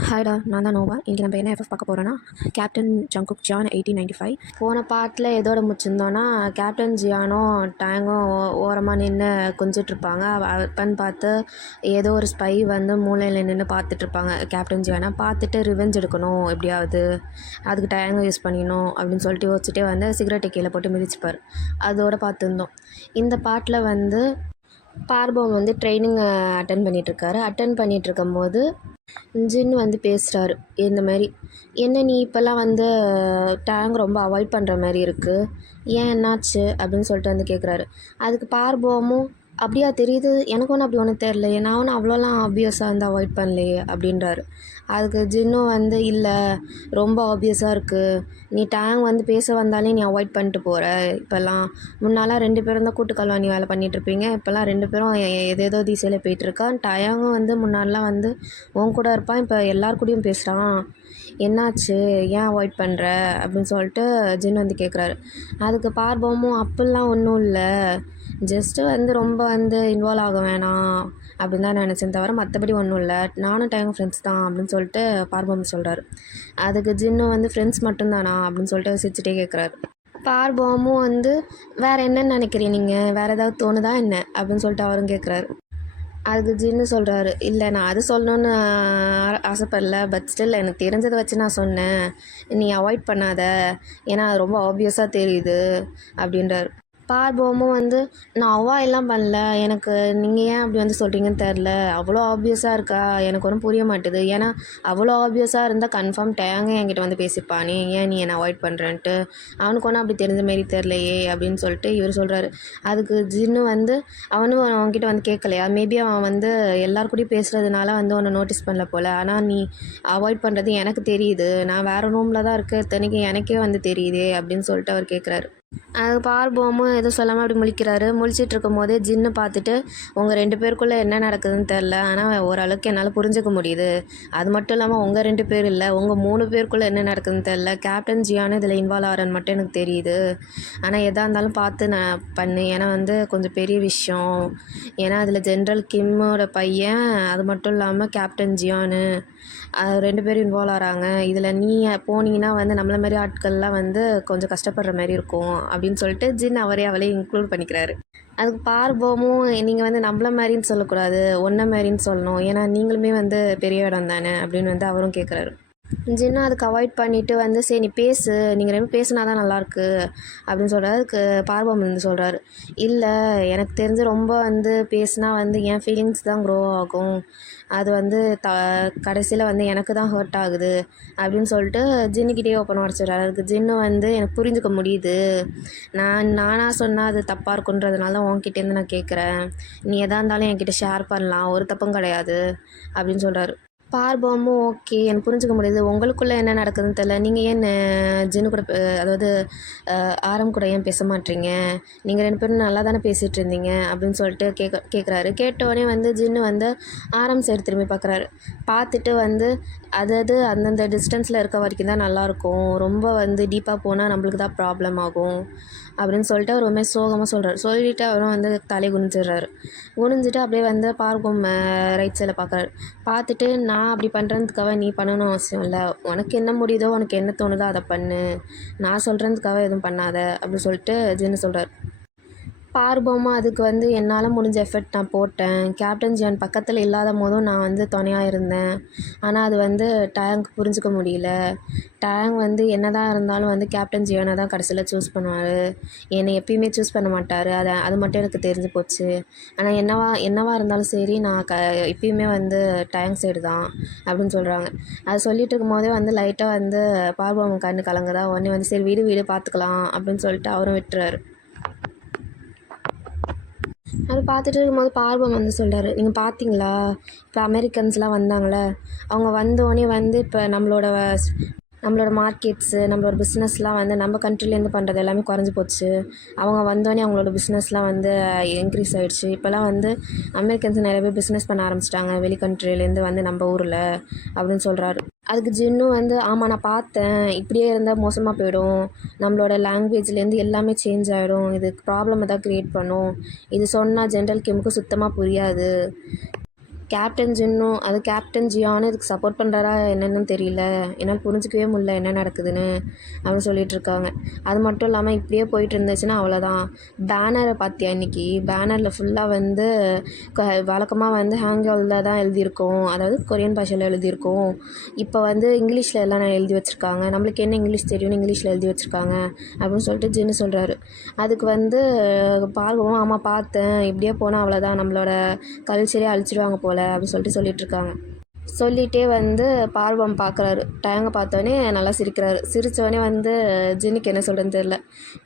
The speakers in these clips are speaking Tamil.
ஹாய்டா, நான் தான் நோவா. இன்றைக்கி நம்ம என்ன எஃப்எஃப் பார்க்க போகிறோன்னா, கேப்டன் ஜங்குக் ஜான் 1895. போன பாட்டில் எதோட முடிச்சிருந்தோன்னா, கேப்டன் ஜியானும் டேங்கும் ஓரமாக நின்று கொஞ்சிட்ருப்பாங்க. அப்பன்னு பார்த்து ஏதோ ஒரு ஸ்பை வந்து மூலையில் நின்று பார்த்துட்ருப்பாங்க. கேப்டன் ஜியானை பார்த்துட்டு ரிவெஞ்ச் எடுக்கணும் எப்படியாவது, அதுக்கு டேங்கும் யூஸ் பண்ணிக்கணும் அப்படின்னு சொல்லிட்டு யோசிச்சுட்டே வந்து சிகரெட்டை கீழே போட்டு மிதிச்சுப்பார். அதோடு பார்த்துருந்தோம். இந்த பாட்டில் வந்து பார்போம் வந்து ட்ரைனிங் அட்டன் பண்ணிகிட்ருக்கும்போது ஜின்னு வந்து பேசுகிறாரு. இந்த மாதிரி, என்ன நீ இப்போல்லாம் வந்து டேங் ரொம்ப அவாய்ட் பண்ணுற மாதிரி இருக்குது, ஏன் என்னாச்சு அப்படின்னு சொல்லிட்டு வந்து கேட்குறாரு. அதுக்கு பார்போமும், அப்படியா தெரியுது, எனக்கு ஒன்றும் அப்படி ஒன்றும் தெரிலையே, நான் ஒன்றும் அவ்வளோலாம் ஆப்வியஸாக வந்து அவாய்ட் பண்ணலையே அப்படின்றாரு. அதுக்கு ஜின்னும் வந்து, இல்லை ரொம்ப ஆப்வியஸாக இருக்குது, நீ டேங் வந்து பேச வந்தாலே நீ அவாய்ட் பண்ணிட்டு போகிற. இப்போல்லாம் முன்னாலாம் 2 பேரும் தான் கூட்டு கல்வாணி வேலை பண்ணிகிட்ருப்பீங்க, இப்போல்லாம் 2 பேரும் ஏதேதோ திசையில் போயிட்டுருக்கான். டேங்கும் வந்து முன்னாடிலாம் வந்து உன் கூட இருப்பான், இப்போ எல்லார் கூடயும் பேசுகிறான், என்னாச்சு, ஏன் அவாய்ட் பண்ணுற அப்படின்னு சொல்லிட்டு ஜின் வந்து கேட்குறாரு. அதுக்கு பார்போமும், அப்படிலாம் ஒன்றும் இல்லை, ஜஸ்ட்டு வந்து ரொம்ப வந்து இன்வால்வ் ஆக வேணாம் அப்படின்னு தான் நினச்சேன், தவிர மற்றபடி ஒன்றும் இல்லை, நானும் டேங்கும் ஃப்ரெண்ட்ஸ் தான் அப்படின்னு சொல்லிட்டு பார்போம் சொல்கிறாரு. அதுக்கு ஜின்னும் வந்து, ஃப்ரெண்ட்ஸ் மட்டும்தானா அப்படின்னு சொல்லிட்டு சிரிச்சுட்டே கேட்குறாரு. பார்போமும் வந்து, வேறு என்னன்னு நினைக்கிறீங்க நீங்கள், வேறு ஏதாவது தோணுதா என்ன அப்படின்னு சொல்லிட்டு அவரும் கேட்குறாரு. அதுக்கு ஜின்னு சொல்கிறாரு, இல்லை நான் அது சொல்லணுன்னு ஆசைப்படல, பட் ஸ்டில் எனக்கு தெரிஞ்சதை வச்சு நான் சொன்னேன், நீ அவாய்ட் பண்ணாத, ஏன்னா அது ரொம்ப ஆப்வியஸாக தெரியுது அப்படின்றார். பார்போமும் வந்து, நான் எல்லாம் பண்ணல, எனக்கு நீங்கள் ஏன் அப்படி வந்து சொல்கிறீங்கன்னு தெரில, அவ்வளோ ஆப்வியஸாக இருக்கா, எனக்கு ஒன்றும் புரிய மாட்டுது, ஏன்னா அவ்வளோ ஆப்வியஸாக இருந்தால் கன்ஃபார்ம் டேங்க என்கிட்ட வந்து பேசிப்பானே, ஏன் நீ என்னை அவாய்ட் பண்ணுறேன்ட்டு, அவனுக்கு ஒன்றும் அப்படி தெரிஞ்ச மாரி தெரிலையே அப்படின்னு சொல்லிட்டு இவர் சொல்கிறாரு. அதுக்கு ஜின்னு வந்து, அவனும் அவன்கிட்ட வந்து கேட்கலையா, மேபி அவன் வந்து எல்லார் கூடயும் பேசுகிறதுனால வந்து ஒன்று நோட்டீஸ் பண்ணல போல், ஆனால் நீ அவாய்ட் பண்ணுறது எனக்கு தெரியுது, நான் வேறு ரூமில் தான் இருக்கேன், இத்தனைக்கு எனக்கே வந்து தெரியுதே அப்படின்னு சொல்லிட்டு அவர் கேட்குறாரு. அது பார்போமும் எதுவும் சொல்லாமல் அப்படி முழிக்கிறாரு. முழிச்சிட்டு இருக்கும் போதே ஜின்னு பார்த்துட்டு, உங்கள் 2 பேருக்குள்ளே என்ன நடக்குதுன்னு தெரில, ஆனால் ஓரளவுக்கு என்னால் புரிஞ்சுக்க முடியுது, அது மட்டும் இல்லாமல் உங்கள் 2 பேர் இல்லை, உங்கள் 3 பேருக்குள்ளே என்ன நடக்குதுன்னு தெரில, கேப்டன் ஜியானு இதில் இன்வால்வ் ஆகிறன்னு மட்டும் எனக்கு தெரியுது, ஆனால் எதாக இருந்தாலும் பார்த்து நான் பண்ணு, ஏன்னா வந்து கொஞ்சம் பெரிய விஷயம், ஏன்னா அதில் ஜென்ரல் கிம்மோட பையன், அது மட்டும் இல்லாமல் கேப்டன் ஜியானு, 2 பேரும் இன்வால்வ் ஆகிறாங்க, இதில் நீ போனீங்கன்னா வந்து நம்மள மாதிரி ஆட்கள்லாம் வந்து கொஞ்சம் கஷ்டப்படுற மாதிரி இருக்கும் அப்படின்னு சொல்லிட்டு ஜின் அவளே இன்க்ளூட் பண்ணிக்கிறாரு. அதுக்கு பார்போமும், நீங்கள் வந்து நம்மள மாதிரின்னு சொல்லக்கூடாது, ஒன்றை மாதிரின்னு சொல்லணும், ஏன்னா நீங்களுமே வந்து பெரிய இடம் தானே அப்படின்னு வந்து அவரும் கேட்குறாரு. ஜின்னு அதுக்கு அவாய்ட் பண்ணிவிட்டு வந்து, சரி நீ பேசு, நீங்கள் 2 பேசுனா தான் நல்லாயிருக்கு அப்படின்னு சொல்கிறாரு. அதுக்கு பார்போம் வந்து சொல்கிறாரு, இல்லை எனக்கு தெரிஞ்சு ரொம்ப வந்து பேசுனா வந்து என் ஃபீலிங்ஸ் தான் க்ரோ ஆகும், அது வந்து கடைசியில் வந்து எனக்கு தான் ஹர்ட் ஆகுது அப்படின்னு சொல்லிட்டு ஜின்னுக்கிட்டே ஓப்பன் உடச்சிடுறாரு. அதுக்கு ஜின்னு வந்து, எனக்கு புரிஞ்சுக்க முடியுது, நானாக சொன்னால் அது தப்பாக இருக்குன்றதுனால தான் உன்கிட்டேருந்து நான் கேட்குறேன், நீ எதாக இருந்தாலும் என்கிட்ட ஷேர் பண்ணலாம், ஒரு தப்பும் கிடையாது அப்படின்னு சொல்கிறாரு. பார்போமும், ஓகே எனக்கு புரிஞ்சுக்க முடியுது, உங்களுக்குள்ளே என்ன நடக்குதுன்னு தெரியல, நீங்கள் ஏன் ஜின்னு கூட அதாவது ஆரம் கூட ஏன் பேச மாட்டீங்க, நீங்கள் 2 பேரும் நல்லா தானே பேசிகிட்டு இருந்தீங்க அப்படின்னு சொல்லிட்டு கேட்குறாரு. கேட்டோடனே வந்து ஜின்னு வந்து ஆரம் சைடு திரும்பி பார்க்குறாரு. பார்த்துட்டு வந்து, அதாவது அந்தந்த டிஸ்டன்ஸில் இருக்க வரைக்கும் தான் நல்லாயிருக்கும், ரொம்ப வந்து டீப்பாக போனால் நம்மளுக்கு தான் ப்ராப்ளம் ஆகும் அப்படின்னு சொல்லிட்டு அவர் ரொம்ப சோகமாக சொல்கிறார். சொல்லிவிட்டு அவரும் வந்து தலையை குனிஞ்சிடுறாரு. குனிஞ்சிட்டு அப்படியே வந்து பார்போம் ரைட் சைடில் பார்க்குறாரு. பார்த்துட்டு, நான் அப்படி பண்ணுறதுக்காக நீ பண்ணணும் அவசியம் இல்லை, உனக்கு என்ன முடியுதோ உனக்கு என்ன தோணுதோ அதை பண்ணு, நான் சொல்கிறதுக்காக எதுவும் பண்ணாத அப்படின்னு சொல்லிட்டு ஜின்னு சொல்கிறார். பார்போமும், அதுக்கு வந்து என்னால் முடிஞ்ச எஃபர்ட் நான் போட்டேன், கேப்டன் ஜியான் பக்கத்தில் இல்லாத போதும் நான் வந்து துணையாக இருந்தேன், ஆனால் அது வந்து டேங்க் புரிஞ்சுக்க முடியல, டேங் வந்து என்ன தான் இருந்தாலும் வந்து கேப்டன் ஜியானை தான் கடைசியில் சூஸ் பண்ணுவார், என்னை எப்பயுமே சூஸ் பண்ண மாட்டார், அது மட்டும் எனக்கு தெரிஞ்சு போச்சு, ஆனால் என்னவா இருந்தாலும் சரி, நான் எப்பயுமே வந்து டேங் சைடு தான் அப்படின்னு சொல்கிறாங்க. அது சொல்லிட்டு இருக்கும்போதே வந்து லைட்டாக வந்து பார்போம் கண்ணு கலங்குதா, உடனே வந்து சரி வீடு பார்த்துக்கலாம் அப்படின்னு சொல்லிட்டு அவரும் விட்டுறாரு. அது பார்த்துட்டு இருக்கும்போது பார்போம் வந்து சொல்கிறாரு, நீங்கள் பார்த்தீங்களா, இப்போ அமெரிக்கன்ஸ்லாம் வந்தாங்களே, அவங்க வந்தோடனே வந்து இப்போ நம்மளோட மார்க்கெட்ஸு, நம்மளோட பிஸ்னஸ்லாம் வந்து நம்ம கண்ட்ரிலேருந்து பண்ணுறது எல்லாமே குறைஞ்சி போச்சு, அவங்க வந்தோடனே அவங்களோட பிஸ்னஸ்லாம் வந்து இன்க்ரீஸ் ஆகிடுச்சு, இப்போலாம் வந்து அமெரிக்கன்ஸ் நிறைய பேர் பிஸ்னஸ் பண்ண ஆரம்பிச்சிட்டாங்க வெளி கண்ட்ரிலேருந்து வந்து நம்ம ஊரில் அப்படின்னு சொல்கிறாரு. அதுக்கு ஜின்னும் வந்து, ஆமாம் நான் பார்த்தேன், இப்படியே இருந்தால் மோசமாக போயிடும், நம்மளோட லாங்குவேஜ்லேருந்து எல்லாமே சேஞ்ச் ஆகிடும், இது ப்ராப்ளமை தான் க்ரியேட் பண்ணும், இது சொன்னால் ஜென்ரல் கிம்முக்கு சுத்தமாக புரியாது, கேப்டன் ஜின்னும் அது கேப்டன் ஜியானும் இதுக்கு சப்போர்ட் பண்ணுறாரா என்னென்னு தெரியல, என்னால் புரிஞ்சிக்கவே முடியல என்ன நடக்குதுன்னு அப்படின்னு சொல்லிட்டு இருக்காங்க. அது மட்டும் இல்லாமல் இப்படியே போயிட்டு இருந்துச்சுன்னா அவ்வளோதான். பேனரை பார்த்தியா இன்றைக்கி? பேனரில் ஃபுல்லாக வந்து வழக்கமாக வந்து ஹாங்காவில் தான் எழுதியிருக்கோம், அதாவது கொரியன் பாஷையில் எழுதியிருக்கோம். இப்போ வந்து இங்கிலீஷில் எல்லாம் எழுதி வச்சுருக்காங்க. நம்மளுக்கு என்ன இங்கிலீஷ் தெரியும்னு இங்கிலீஷில் எழுதி வச்சுருக்காங்க அப்படின்னு சொல்லிட்டு ஜின்னு சொல்கிறாரு. அதுக்கு வந்து பார்க்கவும் ஆமாம் பார்த்தேன், இப்படியே போனால் அவ்வளோதான், நம்மளோட கல்ச்சரே அழிச்சிடுவாங்க போல் அப்படின்னு சொல்லிட்டுருக்காங்க. சொல்லிகிட்டே வந்து பார்வம் பார்க்குறாரு. டேங்கை பார்த்தோன்னே நல்லா சிரிக்கிறாரு. சிரித்தோடனே வந்து ஜின்னுக்கு என்ன சொல்கிறேன்னு தெரில.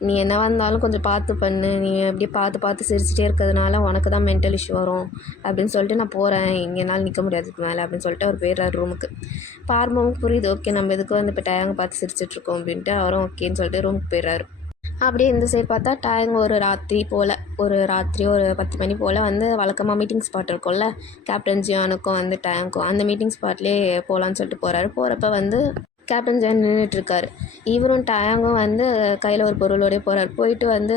நீ என்னவா இருந்தாலும் கொஞ்சம் பார்த்து பண்ணு, நீ அப்படியே பார்த்து பார்த்து சிரிச்சிட்டே இருக்கிறதுனால உனக்கு தான் மென்டல் இஷ்யூ வரும் அப்படின்னு சொல்லிட்டு நான் போகிறேன், இங்கே என்னால் நிற்க முடியாதுக்கு மேலே அப்படின்னு சொல்லிட்டு அவர் போயிடுறாரு ரூமுக்கு. பார்வமும் புரியுது, ஓகே நம்ம எதுக்கு வந்து இப்போ டேங்கை பார்த்து சிரிச்சிட்ருக்கோம் அப்படின்ட்டு அவரும் ஓகேன்னு சொல்லிட்டு ரூமுக்கு போயிடுறாரு. அப்படியே இந்த சைடு பார்த்தா டேங் ஒரு ராத்திரி ஒரு 10 மணி போல் வந்து வழக்கமாக மீட்டிங் ஸ்பாட் இருக்கும்ல, கேப்டன் ஜியானுக்கும் வந்து டேங்க்கும், அந்த மீட்டிங் ஸ்பாட்லேயே போகலான்னு சொல்லிட்டு போகிறாரு. போகிறப்ப வந்து கேப்டன் ஜியான் நின்றுட்டுருக்காரு. இவரும் டேங்கும் வந்து கையில் ஒரு பொருளோடய போகிறார். போயிட்டு வந்து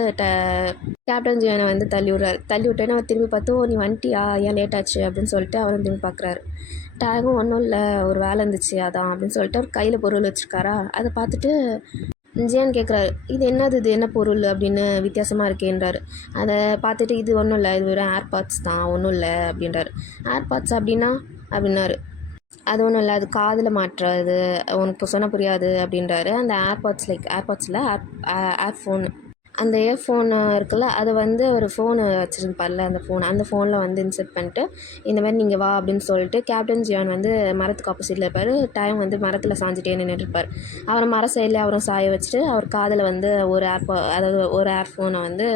கேப்டன் ஜியானை வந்து தள்ளி விட்டோன்னே அவர் திரும்பி பார்த்து, ஓ நீ வந்துட்டியா, ஏன் லேட் ஆச்சு அப்படின்னு சொல்லிட்டு அவரும் திரும்பி பார்க்குறாரு. டேங்கும் ஒன்றும் இல்லை, ஒரு வேலை இருந்துச்சு அதான் அப்படின்னு சொல்லிட்டு அவர் கையில் பொருள் வச்சுருக்காரா, அதை பார்த்துட்டு ஜியான் கேட்குறாரு, இது என்ன பொருள் அப்படின்னு வித்தியாசமாக இருக்கேன்றாரு. அதை பார்த்துட்டு இது ஒன்றும் இல்லை, இது வெறும் ஏர்பாட்ஸ் தான், ஒன்றும் இல்லை அப்படின்றாரு. ஏர்பாட்ஸ் அப்படின்னாரு. அது ஒன்றும் இல்லை, அது காதில் மாட்டுறது, உனக்கு சொன்ன புரியாது அப்படின்றாரு. அந்த ஏர்பாட்ஸில் ஏர்ஃபோன், அந்த இயர்ஃபோன் இருக்குல்ல, அதை வந்து ஒரு ஃபோனு வச்சுருப்பார்ல, அந்த ஃபோனில் வந்து இன்செர்ட் பண்ணிட்டு இந்த மாதிரி நீங்கள் வா அப்படின்னு சொல்லிட்டு கேப்டன் ஜியான் வந்து மரத்துக்கு ஆப்போசிட்டில் இருப்பார். டைம் வந்து மரத்தில் சாஞ்சிட்டே நின்றுருப்பார். அவரை மர சைடில் அவரும் சாய வச்சுட்டு அவர் காதில் வந்து ஒரு ஏர்ஃபோனை வந்து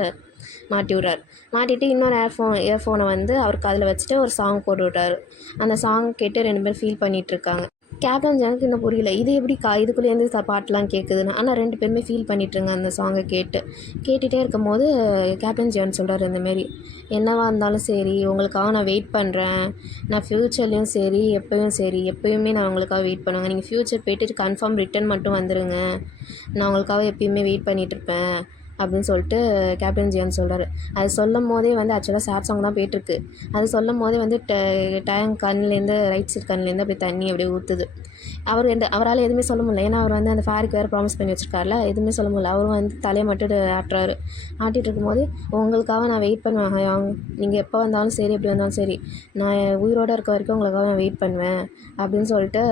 மாட்டி விட்றாரு. மாட்டிட்டு இன்னொரு இயர்ஃபோனை வந்து அவர் காதில் வச்சுட்டு ஒரு சாங் போட்டு விட்டார். அந்த சாங் கேட்டு 2 பேர் ஃபீல் பண்ணிகிட்ருக்காங்க. கேப்டன் ஜியானுக்கு இன்னும் புரியல, இது எப்படிக்கா இதுக்குள்ளேருந்து பாட்டெலாம் கேட்குதுன்னு. ஆனால் 2 பேருமே ஃபீல் பண்ணிட்டுருங்க அந்த சாங்கை கேட்டுகிட்டே இருக்கும் போது கேப்டன் ஜியான் சொல்கிறார், இந்தமாரி என்னவா இருந்தாலும் சரி உங்களுக்காக நான் வெயிட் பண்ணுறேன், நான் ஃப்யூச்சர்லேயும் சரி எப்போயுமே நான் உங்களுக்காக வெயிட் பண்ணுவேங்க, நீங்கள் ஃப்யூச்சர் போய்ட்டு கன்ஃபார்ம் ரிட்டன் மட்டும் வந்துடுங்க, நான் உங்களுக்காக எப்பயுமே வெயிட் பண்ணிகிட்ருப்பேன் அப்படின்னு சொல்லிட்டு கேப்டன் ஜியான் சொல்கிறாரு. அது சொல்லும் போதே வந்து ஆக்சுவலாக சேட் சாங் தான் போயிட்டுருக்கு. அது சொல்லும் போதே வந்து டேங் கண்ணிலேருந்து ரைட் சைட் கண்ணிலேருந்து அப்படியே தண்ணி அப்படியே ஊற்றுது. அவரால் எதுவுமே சொல்ல முடியல, ஏன்னா அவர் வந்து அந்த ஃபேருக்கு வேறு ப்ராமிஸ் பண்ணி வச்சுருக்காருல, எதுவுமே சொல்ல முடியல. அவரும் வந்து தலையை மட்டும் ஆட்டிகிட்டு இருக்கும்போது, உங்களுக்காக நான் வெயிட் பண்ணுவேன், நீங்கள் எப்போ வந்தாலும் சரி எப்படி வந்தாலும் சரி நான் உயிரோடு இருக்க வரைக்கும் உங்களுக்காக நான் வெயிட் பண்ணுவேன் அப்படின்னு சொல்லிட்டு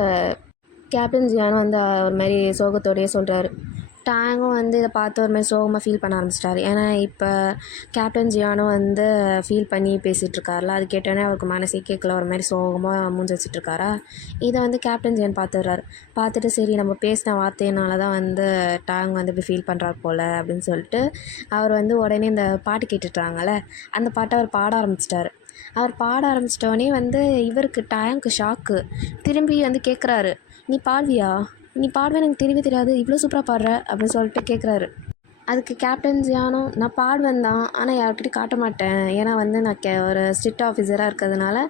கேப்டன் ஜியானும் வந்து ஒரு மாதிரி சோகத்தோடையே சொல்கிறாரு. டேங்கும் வந்து இதை பார்த்து ஒரு மாதிரி சோகமாக ஃபீல் பண்ண ஆரம்பிச்சிட்டாரு. ஏன்னா இப்போ கேப்டன் ஜியானும் வந்து ஃபீல் பண்ணி பேசிகிட்ருக்காருல, அது கேட்டோன்னே அவருக்கு மனசே கேட்கல, ஒரு மாதிரி சோகமாக மூஞ்சி வச்சுட்ருக்காரா. இதை வந்து கேப்டன் ஜியான் பார்த்துட்டு சரி நம்ம பேசின வார்த்தையினால தான் வந்து டேங் வந்து இப்படி ஃபீல் பண்ணுறாரு போல் அப்படின்னு சொல்லிட்டு அவர் வந்து உடனே இந்த பாட்டு கேட்டுட்றாங்கல்ல, அந்த பாட்டை அவர் பாட ஆரம்பிச்சிட்டாரு. அவர் பாட ஆரம்பிச்சிட்டோடனே வந்து இவருக்கு டேங்க்கு ஷாக்கு. திரும்பி வந்து கேட்குறாரு, நீ பாடுவியா, நீ பாடுவேன் எனக்கு தெரியவே தெரியாது, இவ்வளோ சூப்பராக பாடுற அப்படின்னு சொல்லிட்டு கேட்குறாரு. அதுக்கு கேப்டன் ஜியானும், நான் பாடுவேன் தான், ஆனால் யார்கிட்டையும் காட்ட மாட்டேன், ஏன்னா வந்து நான் ஒரு ஸ்ட்ரிக்ட் ஆஃபீஸராக இருக்கிறதுனால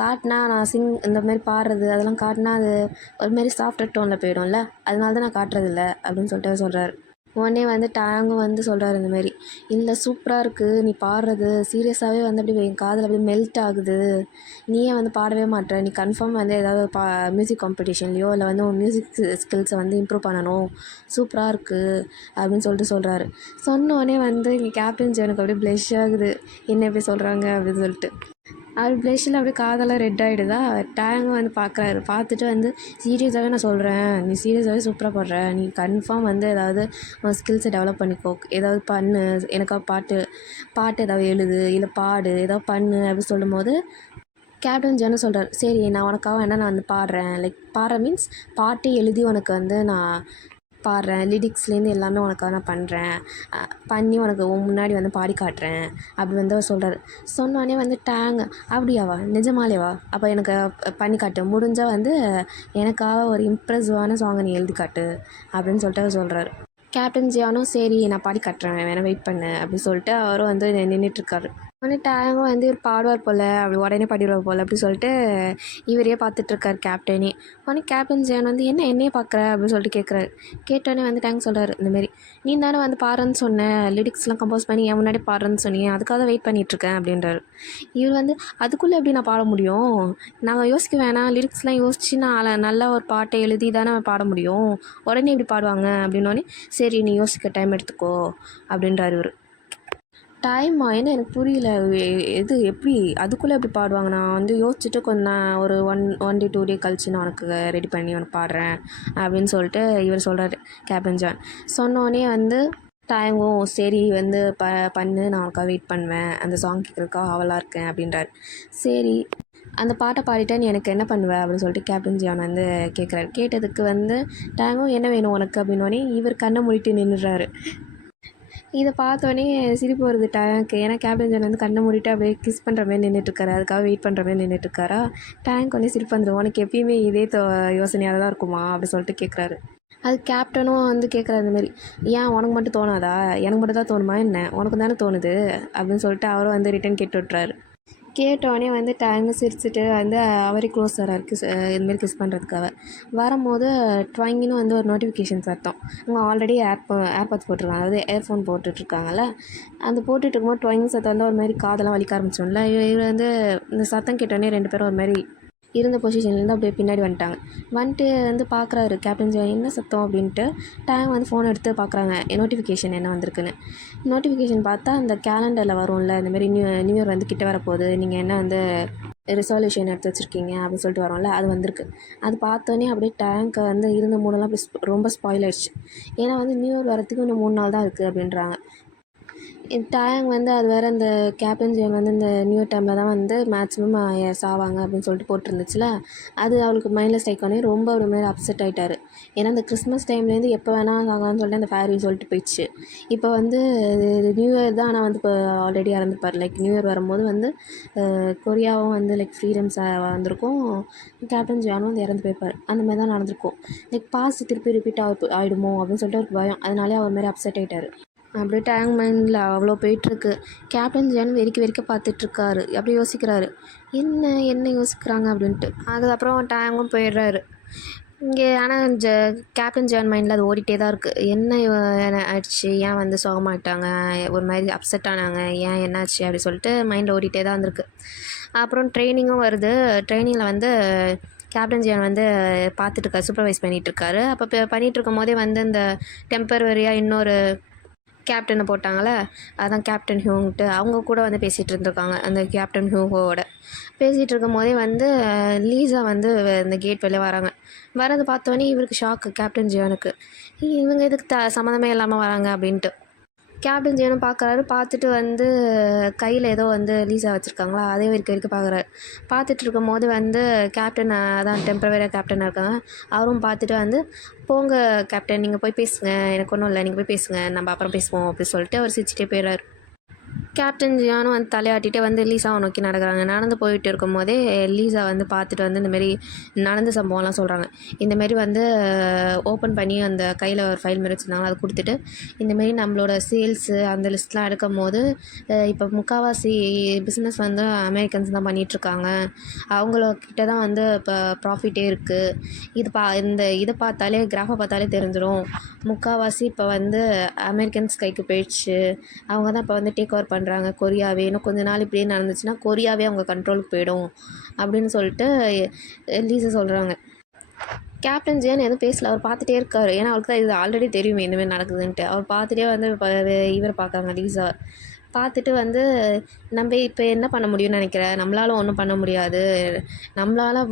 காட்டினா நான் இந்த மாதிரி பாடுறது அதெல்லாம் காட்டினா அது ஒரு மாதிரி சாஃப்ட் டோனில் போயிடும்ல, அதனால தான் நான் காட்டுறதில்ல அப்படின்னு சொல்லிட்டு அவர் சொல்கிறார். உடனே வந்து டேங்கும் வந்து சொல்கிறாரு, இந்த மாதிரி இல்லை சூப்பராக இருக்குது நீ பாடுறது, சீரியஸாகவே வந்து அப்படி என் காதில் அப்படியே மெல்ட் ஆகுது, நீயே வந்து பாடவே மாட்டேற, நீ கன்ஃபார்ம் வந்து ஏதாவது மியூசிக் காம்படிஷன்லையோ இல்லை வந்து உன் மியூசிக் ஸ்கில்ஸை வந்து இம்ப்ரூவ் பண்ணணும், சூப்பராக இருக்குது அப்படின்னு சொல்கிறாரு. சொன்னோடனே வந்து இங்கே கேப்டன் ஜியானுக்கு அப்படியே ப்ளஷ் ஆகுது, என்ன எப்படி சொல்கிறாங்க அப்படின்னு சொல்லிட்டு. அவர் ப்ளஷில் அப்படியே காதெல்லாம் ரெட் ஆகிடுதா. டேங்கும் வந்து பார்த்துட்டு வந்து சீரியஸாகவே நான் சொல்கிறேன், நீ சீரியஸாகவே சூப்பராக பாடுற, நீ கன்ஃபார்ம் வந்து ஏதாவது உன் ஸ்கில்ஸை டெவலப் பண்ணிக்கோ, ஏதாவது பண்ணு, எனக்காக பாட்டு ஏதாவது எழுது இல்லை பாடு ஏதாவது பண்ணு அப்படின்னு சொல்லும்போது கேப்டன் ஜியானும் சொல்கிறார், சரி நான் உனக்காக நான் வந்து பாடுறேன், பாடுற மீன்ஸ் பாட்டே எழுதி உனக்கு வந்து நான் பாடுறேன், லிரிக்ஸ்லேருந்து எல்லாமே உனக்காக நான் பண்ணுறேன், பண்ணி உனக்கு முன்னாடி வந்து பாடி காட்டுறேன் அப்படி வந்து அவர் சொல்கிறார். சொன்னோடனே வந்து டேங், அப்படியாவா, நிஜமாலேவா, அப்போ எனக்கு பண்ணி காட்டு, முடிஞ்சால் வந்து எனக்காக ஒரு இம்ப்ரெசிவான சாங்கை நீ எழுதி காட்டு அப்படின்னு சொல்லிட்டு அவர் சொல்கிறாரு. கேப்டன் ஜியானும் சரி நான் பாடி காட்டுறேன், வேணா வெயிட் பண்ணு அப்படின்னு சொல்லிட்டு அவரும் வந்து நின்றுட்டுருக்காரு. உடனே டேங்கும் வந்து இவர் பாடுவார் போல், அப்படி உடனே பாடிடுவார் போல் அப்படி சொல்லிட்டு இவரையே பார்த்துட்ருக்கார் கேப்டனே. உடனே கேப்டன் ஜியான் வந்து என்ன என்னையே பார்க்குற அப்படின்னு சொல்லிட்டு கேட்குறாரு. கேட்டோடனே வந்து டேங்க் சொல்கிறாரு, இந்தமாரி நீ தானே வந்து பாடுறேன்னு சொன்ன, லிரிக்ஸ்லாம் கம்போஸ் பண்ணி என் முன்னாடி பாடுறேன்னு சொன்னீங்க, அதுக்காக தான் வெயிட் பண்ணிகிட்ருக்கேன் அப்படின்றாரு. இவர் வந்து அதுக்குள்ளே எப்படி நான் பாட முடியும், நாங்கள் யோசிக்க வேணாம், லிரிக்ஸ்லாம் யோசித்து நான் நல்லா ஒரு பாட்டை எழுதி தானே பாட முடியும், உடனே எப்படி பாடுவாங்க அப்படின்னோடனே சரி நீ யோசிக்க டைம் எடுத்துக்கோ அப்படின்றாரு இவர். டைமா? என்ன எனக்கு புரியல. எது எப்படி அதுக்குள்ளே எப்படி பாடுவாங்க? நான் வந்து யோசிச்சுட்டு நான் ஒரு 1 டே 2 டே கழிச்சு நான் உனக்கு ரெடி பண்ணி உனக்கு பாடுறேன் அப்படின்னு சொல்லிட்டு இவர் சொல்கிறாரு கேப்டன் ஜான். சொன்னோடனே வந்து டைமும் சரி வந்து பண்ணு, நான் உனக்காக வெயிட் பண்ணுவேன், அந்த சாங் கேட்குறதுக்காக ஆவலாக இருக்கேன் அப்படின்றாரு. சரி அந்த பாட்டை பாடிட்டா நீ எனக்கு என்ன பண்ணுவ அப்படின்னு சொல்லிட்டு கேப்டன் ஜியான் வந்து கேட்குறாரு. கேட்டதுக்கு வந்து டேங்கும் என்ன வேணும் உனக்கு அப்படின்னோடனே இவர் கண்ணை மூடிட்டு நின்றுறாரு. இதை பார்த்தோன்னே சிரிப்பு வருது டேங்க்கு. ஏன்னா கேப்டன் ஜான் வந்து கண்ணை மூடிட்டு அப்படியே கிஸ் பண்ணுற மாதிரி நின்றுட்டுருக்காரு, அதுக்காக வெயிட் பண்ணுற மாதிரி நின்றுட்டுருக்காரா. டேங்க் வந்து சிரிப்பு வந்துடும், உனக்கு எப்பயுமே இதே யோசனையாக தான் இருக்குமா அப்படி சொல்லிட்டு கேட்குறாரு. அது கேப்டனும் வந்து கேட்குறாரு இந்தமாரி, ஏன் உனக்கு மட்டும் தோணாதா, எனக்கு மட்டும் தான் தோணுமா என்ன, உனக்கு தானே தோணுது அப்படின்னு சொல்லிட்டு அவரும் வந்து ரிட்டன் கேட்டு விட்றாரு. கேட்டோடனே வந்து டேங்கு சிரிச்சுட்டு வந்து அவரே க்ளோஸ் வராரு இதுமாரி கிஸ் பண்ணுறதுக்காக. வரும்போது ட்வாயிங்னு வந்து ஒரு நோட்டிஃபிகேஷன் சத்தம். அவங்க ஆல்ரெடி ஏர்பாட்ஸ் போட்டிருக்காங்க, அதாவது ஏர்ஃபோன் போட்டுட்ருக்காங்கல்ல, அந்த போட்டுட்டு இருக்கும்போது ட்வாயிங் சத்தம் வந்து ஒரு மாதிரி காதெல்லாம் வலிக்க ஆரம்பிச்சோம்ல. இவர் வந்து இந்த சத்தம் கேட்டோடனே 2 பேரும் ஒரு மாதிரி இருந்த பொசிஷன்லேருந்து அப்படியே பின்னாடி வந்துட்டு வந்து பார்க்குறாரு கேப்டன் ஜியான், என்ன சத்தம் அப்படின்ட்டு. டேங்க் வந்து ஃபோன் எடுத்து பார்க்குறாங்க நோட்டிஃபிகேஷன் என்ன வந்திருக்குன்னு. நோட்டிஃபிகேஷன் பார்த்தா அந்த கேலண்டரில் வரும்ல, இந்தமாரி நியூ இயர் வந்து கிட்ட வரப்போகுது, நீங்கள் என்ன வந்து ரெசல்யூஷன் எடுத்து வச்சுருக்கீங்க அப்படின்னு சொல்லிட்டு வரோம்ல, அது வந்திருக்கு. அது பார்த்தோன்னே அப்படியே டேங்க்கை வந்து இருந்த மூடெல்லாம் ரொம்ப ஸ்பாயில் ஆயிடுச்சு. ஏன்னா வந்து நியூ இயர் வரத்துக்கு இன்னும் 3 நாள் தான் இருக்குது அப்படின்றாங்க. டேங் வந்து அது வேறு இந்த கேப்டன் ஜியான் வந்து இந்த நியூ டைமில் தான் வந்து மேக்ஸிமம் சாவாங்க அப்படின்னு சொல்லிட்டு போட்டிருந்துச்சுல, அது அவளுக்கு மைண்டில் ஸ்ட்ரைக் பண்ணி ரொம்ப ஒரு மாதிரி அப்செட் ஆகிட்டாரு. ஏன்னா இந்த கிறிஸ்மஸ் டைம்லேருந்து எப்போ வேணால் சாகலாம்னு சொல்லிட்டு அந்த ஃபேரி சொல்லிட்டு போயிடுச்சு. இப்போ வந்து நியூ இயர் தான், ஆனால் வந்து இப்போ ஆல்ரெடி இறந்துப்பார். லைக் நியூ இயர் வரும்போது வந்து கொரியாவும் வந்து லைக் ஃப்ரீடம்ஸ் வந்திருக்கும், கேப்டன் ஜியானும் வந்து இறந்து போயிருப்பார். அந்த மாதிரி தான் நடந்திருக்கும். லைக் பாஸ்ட் திருப்பி ரிப்பீட் ஆகிடுமோ அப்படின்னு சொல்லிட்டு ஒரு பயம், அதனாலே அவர் மாதிரி அப்செட் ஆகிட்டார். அப்படியே டேங்க் மைண்டில் அவ்வளோ போயிட்டுருக்கு. கேப்டன் ஜியான் வெறிக்க பார்த்துட்ருக்காரு. அப்படியே யோசிக்கிறாரு, என்ன யோசிக்கிறாங்க அப்படின்ட்டு. அதுக்கப்புறம் டேங்கும் போயிடுறாரு. இங்கே ஆனால் கேப்டன் ஜியான் மைண்டில் அது ஓடிட்டே தான் இருக்குது. என்ன ஆயிடுச்சு, ஏன் வந்து சோகமாயிட்டாங்க, ஒரு மாதிரி அப்செட் ஆனாங்க, ஏன் என்னாச்சு அப்படி சொல்லிட்டு மைண்டில் ஓடிட்டே தான் இருந்திருக்கு. அப்புறம் ட்ரைனிங்கும் வருது. ட்ரைனிங்கில் வந்து கேப்டன் ஜியான் வந்து பார்த்துட்ருக்காரு, சூப்பர்வைஸ் பண்ணிகிட்ருக்காரு. அப்போ பண்ணிகிட்ருக்கும் போதே வந்து இந்த டெம்பரவரியாக இன்னொரு கேப்டனை போட்டாங்களே, அதான் கேப்டன் ஹியூங்கிட்டு, அவங்க கூட வந்து பேசிகிட்டு இருந்திருக்காங்க அந்த கேப்டன் ஹியூங்கோட. பேசிகிட்டு இருக்கும் போதே வந்து லீஸா வந்து இந்த கேட் வெளியே வராங்க. வரது பார்த்தோன்னே இவருக்கு ஷாக்கு கேப்டன் ஜியானுக்கு, இவங்க எதுக்கு சம்மந்தமே இல்லாமல் வராங்க அப்படின்ட்டு. கேப்டன் ஜியானும் பார்க்குறாரு. பார்த்துட்டு வந்து கையில் ஏதோ வந்து லீஸா வச்சுருக்காங்களா, அதே வரைக்கும் பார்க்குறாரு. பார்த்துட்டு இருக்கும்போது வந்து கேப்டன் அதான் டெம்பரவரியாக கேப்டனாக இருக்காங்க, அவரும் பார்த்துட்டு வந்து போங்க கேப்டன், நீங்கள் போய் பேசுங்க, எனக்கு ஒன்றும் இல்லை, நீங்கள் போய் பேசுங்க, நம்ம அப்புறம் பேசுவோம் அப்படி சொல்லிட்டு அவர் சிரிச்சிட்டே போயிடுறாரு. கேப்டன் ஜியானும் வந்து தலையாட்டிகிட்டே வந்து லீஸாவை நோக்கி நடக்கிறாங்க. நடந்து போயிட்டு இருக்கும் போதே லீஸா வந்து பார்த்துட்டு வந்து இந்தமாரி நடந்த சம்பவம்லாம் சொல்கிறாங்க. இந்தமாரி வந்து ஓப்பன் பண்ணி அந்த கையில் ஒரு ஃபைல் மாரி வச்சுருந்தாங்க, அதை கொடுத்துட்டு இந்தமாரி நம்மளோட சேல்ஸு அந்த லிஸ்ட்லாம் எடுக்கும் போது இப்போ முக்கால்வாசி பிஸ்னஸ் வந்து அமெரிக்கன்ஸ் தான் பண்ணிகிட்ருக்காங்க, அவங்கக்கிட்ட தான் வந்து இப்போ ப்ராஃபிட்டே இருக்குது. இதை பார்த்தாலே கிராஃபை பார்த்தாலே தெரிஞ்சிடும், முக்கால்வாசி இப்போ வந்து அமெரிக்கன்ஸ் கைக்கு போயிடுச்சு, அவங்க தான் இப்போ வந்து டேக் ஓவர் பண்ணுறாங்க கொரியாவே, இன்னும் கொஞ்ச நாள் இப்படியே நடந்துச்சுன்னா கொரியாவே அவங்க கண்ட்ரோலுக்கு போயிடும் அப்படின்னு சொல்லிட்டு லீஸா சொல்கிறாங்க. கேப்டன் ஜியான் எதுவும் பேசல, அவர் பார்த்துட்டே இருக்கார். ஏன்னா அவருக்கு தான் இது ஆல்ரெடி தெரியுமே இந்தமாரி நடக்குதுன்ட்டு. அவர் பார்த்துட்டே வந்து இவரை பார்க்காங்க லீஸா. பார்த்துட்டு வந்து நம்ம இப்போ என்ன பண்ண முடியும்னு நினைக்கிறேன், நம்மளால் ஒன்றும் பண்ண முடியாது, நம்மளால்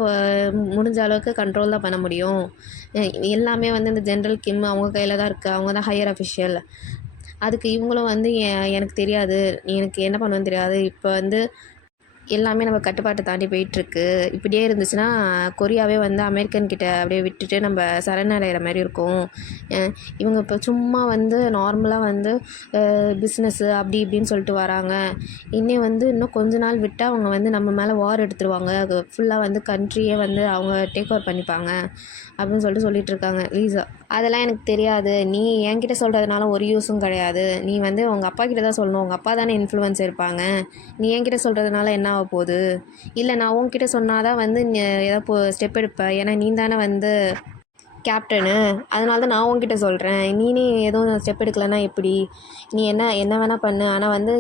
முடிஞ்ச அளவுக்கு கண்ட்ரோல் தான் பண்ண முடியும், எல்லாமே வந்து இந்த ஜென்ரல் கிம் அவங்க கையில் தான் இருக்குது, அவங்க தான் ஹையர் அஃபிஷியல், அதுக்கு இவங்களும் வந்து எனக்கு தெரியாது, எனக்கு என்ன பண்ணுவேன்னு தெரியாது, இப்போ வந்து எல்லாமே நம்ம கட்டுப்பாட்டை தாண்டி போயிட்டுருக்கு. இப்படியே இருந்துச்சுன்னா கொரியாவே வந்து அமெரிக்கன் கிட்ட அப்படியே விட்டுட்டு நம்ம சரணடைகிற மாதிரி இருக்கும். இவங்க இப்போ சும்மா வந்து நார்மலாக வந்து பிஸ்னஸ்ஸு அப்படி இப்படின்னு சொல்லிட்டு வராங்க. இன்னும் கொஞ்ச நாள் விட்டால் அவங்க வந்து நம்ம மேலே வார் எடுத்துருவாங்க. அது ஃபுல்லாக வந்து கண்ட்ரியே வந்து அவங்க டேக் ஓவர் பண்ணிப்பாங்க அப்படின்னு சொல்லிட்டு இருக்காங்க லீசா. அதெல்லாம் எனக்கு தெரியாது. நீ என்கிட்ட சொல்கிறதுனால ஒரு யூஸும் கிடையாது. நீ வந்து உங்கள் அப்பா கிட்ட தான் சொல்லணும். உங்கள் அப்பா தானே இன்ஃப்ளூயன்ஸ் இருப்பாங்க. நீ என்கிட்ட சொல்கிறதுனால என்ன ஆக போகுது? இல்லை நான் உன்கிட்ட சொன்னால் தான் வந்து நீ ஏதோ ஸ்டெப் எடுப்ப. ஏன்னா நீ தானே வந்து கேப்டனு. அதனால தான் நான் உன்கிட்ட சொல்கிறேன். நீ எதுவும் ஸ்டெப் எடுக்கலைன்னா எப்படி? நீ என்ன வேணால் பண்ணு. ஆனால் வந்து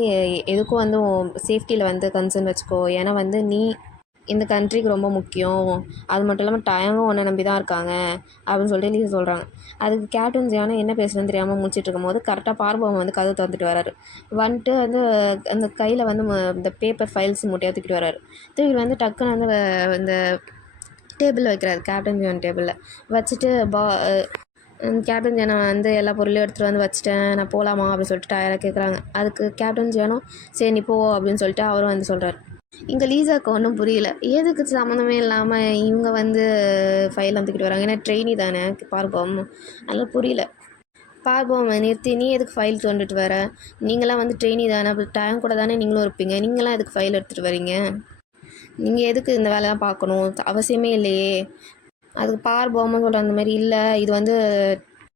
எதுக்கும் வந்து உன் சேஃப்டியில் வந்து கன்சர்ன் வச்சுக்கோ. ஏன்னா வந்து நீ இந்த கண்ட்ரிக்கு ரொம்ப முக்கியம். அது மட்டும் இல்லாமல் டயமும் உன்னை நம்பி தான் இருக்காங்க அப்படின்னு சொல்லிட்டு லீசா சொல்கிறாங்க. அதுக்கு கேப்டன் ஜியானோ என்ன பேசுகிறேன்னு தெரியாமல் முடிச்சிட்டு இருக்கும்போது கரெக்டாக பார்பவன் வந்து கதவு திறந்துட்டு வராரு. வந்துட்டு வந்து அந்த கையில் வந்து இந்த பேப்பர் ஃபைல்ஸ் மூட்டையாக தூக்கிட்டு வராரு. தூக்கிட்டு வந்து டக்குன்னு வந்து இந்த டேபிளில் வைக்கிறாரு. கேப்டன் ஜியான் டேபிளில் வச்சுட்டு கேப்டன் ஜியானோ வந்து எல்லா பொருளையும் எடுத்துகிட்டு வந்து வச்சுட்டேன், நான் போகலாமா அப்படின்னு சொல்லிட்டு டயராக கேட்குறாங்க. அதுக்கு கேப்டன் ஜியானோ சரி நீ போ அப்படின்னு சொல்லிட்டு அவரும் வந்து சொல்கிறார். இங்கே லீசாவுக்கு ஒன்றும் புரியல. எதுக்கு சம்மந்தமே இல்லாமல் இவங்க வந்து ஃபைல் தூக்கிட்டு வராங்க. ஏன்னா ட்ரெயினி தானே பார்பவம். அதெல்லாம் புரியல. பார்பவம் நிறுத்தி நீ எதுக்கு ஃபைல் கொண்டுட்டு வர? நீங்களாம் வந்து ட்ரெயினி தானே, அப்போ டைம் கூட தானே நீங்களும் இருப்பீங்க. நீங்களாம் எதுக்கு ஃபைல் எடுத்துகிட்டு வரீங்க? நீங்கள் எதுக்கு இந்த வேலைலாம் பார்க்கணும்? அவசியமே இல்லையே. அதுக்கு பார்பவம்னு சொல்கிற அந்த மாதிரி இல்லை, இது வந்து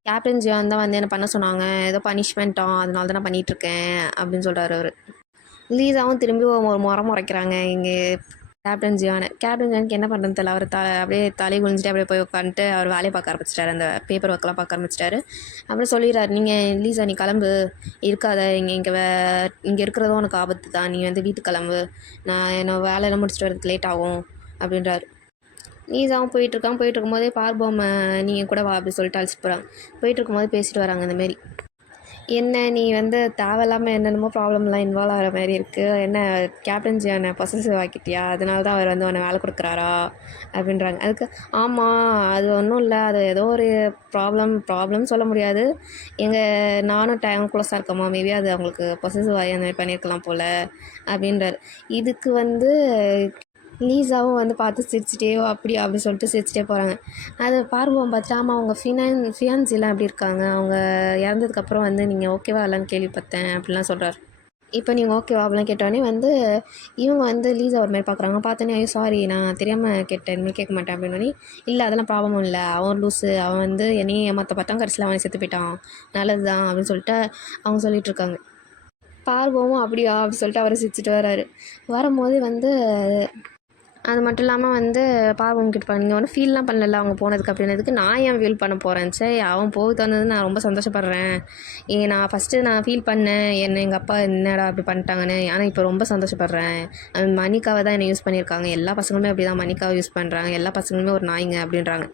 கேப்டன் ஜியான் தான் வந்து என்ன பண்ண சொன்னாங்க, ஏதோ பனிஷ்மெண்ட்டாக, அதனால தான் நான் பண்ணிகிட்ருக்கேன் அப்படின்னு சொல்கிறாரு அவர். லீசாவும் திரும்பி ஒரு முறைக்கிறாங்க இங்கே கேப்டன் ஜியானுக்கு என்ன பண்ணுறது தெரியல. அவர் அப்படியே தலை குளிஞ்சிட்டு அப்படியே போய் உட்காந்துட்டு அவர் வேலையை பார்க்க ஆரம்பிச்சிட்டாரு. அந்த பேப்பர் ஒர்க்கெலாம் பார்க்க ஆரம்பிச்சிட்டாரு. அப்புறம் சொல்லிடுறாரு, நீங்கள் லீசா நீ கிளம்பு, இருக்காத இங்கே இருக்கிறதும் உனக்கு ஆபத்து தான், நீ வந்து வீட்டுக்கு கிளம்பு, நான் என்ன வேலையெல்லாம் முடிச்சுட்டு வரதுக்கு லேட் ஆகும் அப்படின்றாரு. லீசாவும் போயிட்டு இருக்கும்போதே பார்போம் நீங்கள் கூட வா அப்படி சொல்லிட்டு அழைச்சிட்டு போகிறாங்க. போயிட்டு இருக்கும்போது பேசிட்டு வராங்க இந்தமாரி. என்ன நீ வந்து தேவையில்லாமல் என்னென்னமோ ப்ராப்ளம்லாம் இன்வால்வ் ஆகிற மாதிரி இருக்குது. என்ன கேப்டன் ஜியானை பொசசிவ் ஆக்கிட்டியா? அதனால தான் அவர் வந்து உன்னை வேலை கொடுக்குறாரா அப்படின்றாங்க. அதுக்கு ஆமாம், அது ஒன்றும் இல்லை, அது ஏதோ ஒரு ப்ராப்ளம் சொல்ல முடியாது. நானும் டைம் க்ளோஸாக இருக்கமா, மேபி அது அவங்களுக்கு பொசசிவ் ஆகி அந்த மாதிரி பண்ணியிருக்கலாம் போல் அப்படின்றார். இதுக்கு வந்து லீசாவும் வந்து பார்த்து சிரிச்சிட்டே அப்படி சொல்லிட்டு சிரிச்சிட்டே போகிறாங்க. அதை பார்வோம் பார்த்துட்டு ஆமாம் அவங்க ஃபியான்சிலாம் எப்படி இருக்காங்க, அவங்க இறந்ததுக்கப்புறம் வந்து நீங்கள் ஓகேவா இல்லைன்னு கேள்விப்பட்டேன் அப்படிலாம் சொல்கிறார். இப்போ நீங்கள் ஓகேவா அப்படிலாம் கேட்டோடனே வந்து இவங்க வந்து லீசா ஒரு மாதிரி பார்க்குறாங்க. பார்த்தோன்னே ஐயோ சாரி நான் தெரியாமல் கேட்டேன், இனிமேல் கேட்க மாட்டேன் அப்படின்னோடனே இல்லை அதெல்லாம் ப்ராப்ளமும் இல்லை, அவன் லூஸு, அவன் வந்து என்னையும் ஏமாற்ற பார்த்தான், கடைசியில் அவனை செத்து போயிட்டான், நல்லது தான் அப்படின்னு சொல்லிட்டு அவங்க சொல்லிகிட்ருக்காங்க. பார்வோம் அப்படியா அப்படி சொல்லிட்டு அவரை சிரிச்சிட்டு வராரு. வரும்போது வந்து அது மட்டும் இல்லாமல் வந்து பார்வம் கிட்ட நீங்கள் ஒன்றும் ஃபீல்லாம் பண்ணல அவங்க போனதுக்கு அப்படின்னதுக்கு நான் ஏன் ஃபீல் பண்ண போகிறேன், சரி அவன் போக தந்தது நான் ரொம்ப சந்தோஷப்படுறேன். நான் ஃபஸ்ட்டு நான் ஃபீல் பண்ணேன் எங்கள் அப்பா என்னடா அப்படி பண்ணிட்டாங்கன்னு, ஆனால் இப்போ ரொம்ப சந்தோஷப்படுறேன். மணிக்காவை தான் என்னை யூஸ் பண்ணியிருக்காங்க, எல்லா பசங்களுமே அப்படி தான் மணிக்காவை யூஸ் பண்ணுறாங்க, எல்லா பசங்களுமே ஒரு நாய்ங்க அப்படின்றாங்க.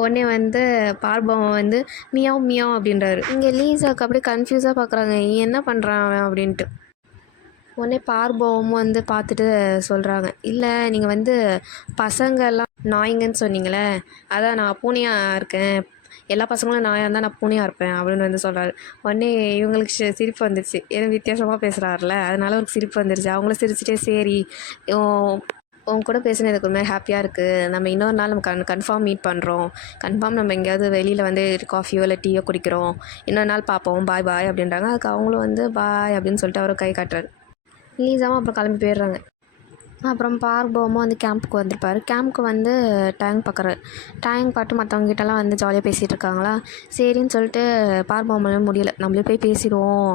உடனே வந்து பார்பவம் வந்து மியாவ் அப்படின்றாரு. இங்கே லீசாவுக்கு அப்படியே கன்ஃபியூஸாக பார்க்குறாங்க, என்ன பண்ணுறான் அவன் அப்படின்ட்டு. உடனே பார்பவமும் வந்து பார்த்துட்டு சொல்கிறாங்க, இல்லை நீங்கள் வந்து பசங்கள்லாம் நாய்ங்கன்னு சொன்னீங்களே, அதான் நான் பூனையாக இருக்கேன், எல்லா பசங்களும் நாயாக இருந்தால் நான் பூனையாக இருப்பேன் அப்படின்னு வந்து சொல்கிறாரு. உடனே இவங்களுக்கு சிரிப்பு வந்துடுச்சு, ஏன்னா வித்தியாசமாக பேசுகிறாருல, அதனால ஒரு சிரிப்பு வந்துடுச்சு. அவங்களும் சிரிச்சிட்டே சரி உன் கூட பேசினதுக்கு ஒரு மாதிரி ஹாப்பியாக இருக்குது, நம்ம இன்னொரு நாள் நம்ம கன்ஃபார்ம் மீட் பண்ணுறோம், கன்ஃபார்ம் நம்ம எங்கேயாவது வெளியில் வந்து காஃபியோ இல்லை டீயோ குடிக்கிறோம், இன்னொரு நாள் பார்ப்போம், பாய் அப்படின்றாங்க. அதுக்கு அவங்களும் வந்து பாய் அப்படின்னு சொல்லிட்டு அவர் கை காட்டுறாரு. லீசாவும் அப்புறம் கிளம்பி போயிடுறாங்க. அப்புறம் பார்பவமும் வந்து கேம்புக்கு வந்திருப்பார். கேம்புக்கு வந்து டேங்க் பார்க்குறாரு. டேங்க் பார்த்து மற்றவங்ககிட்டலாம் வந்து ஜாலியாக பேசிகிட்டு இருக்காங்களா, சரின்னு சொல்லிட்டு பார்பவமாலும் முடியலை, நம்மளே போய் பேசிடுவோம்,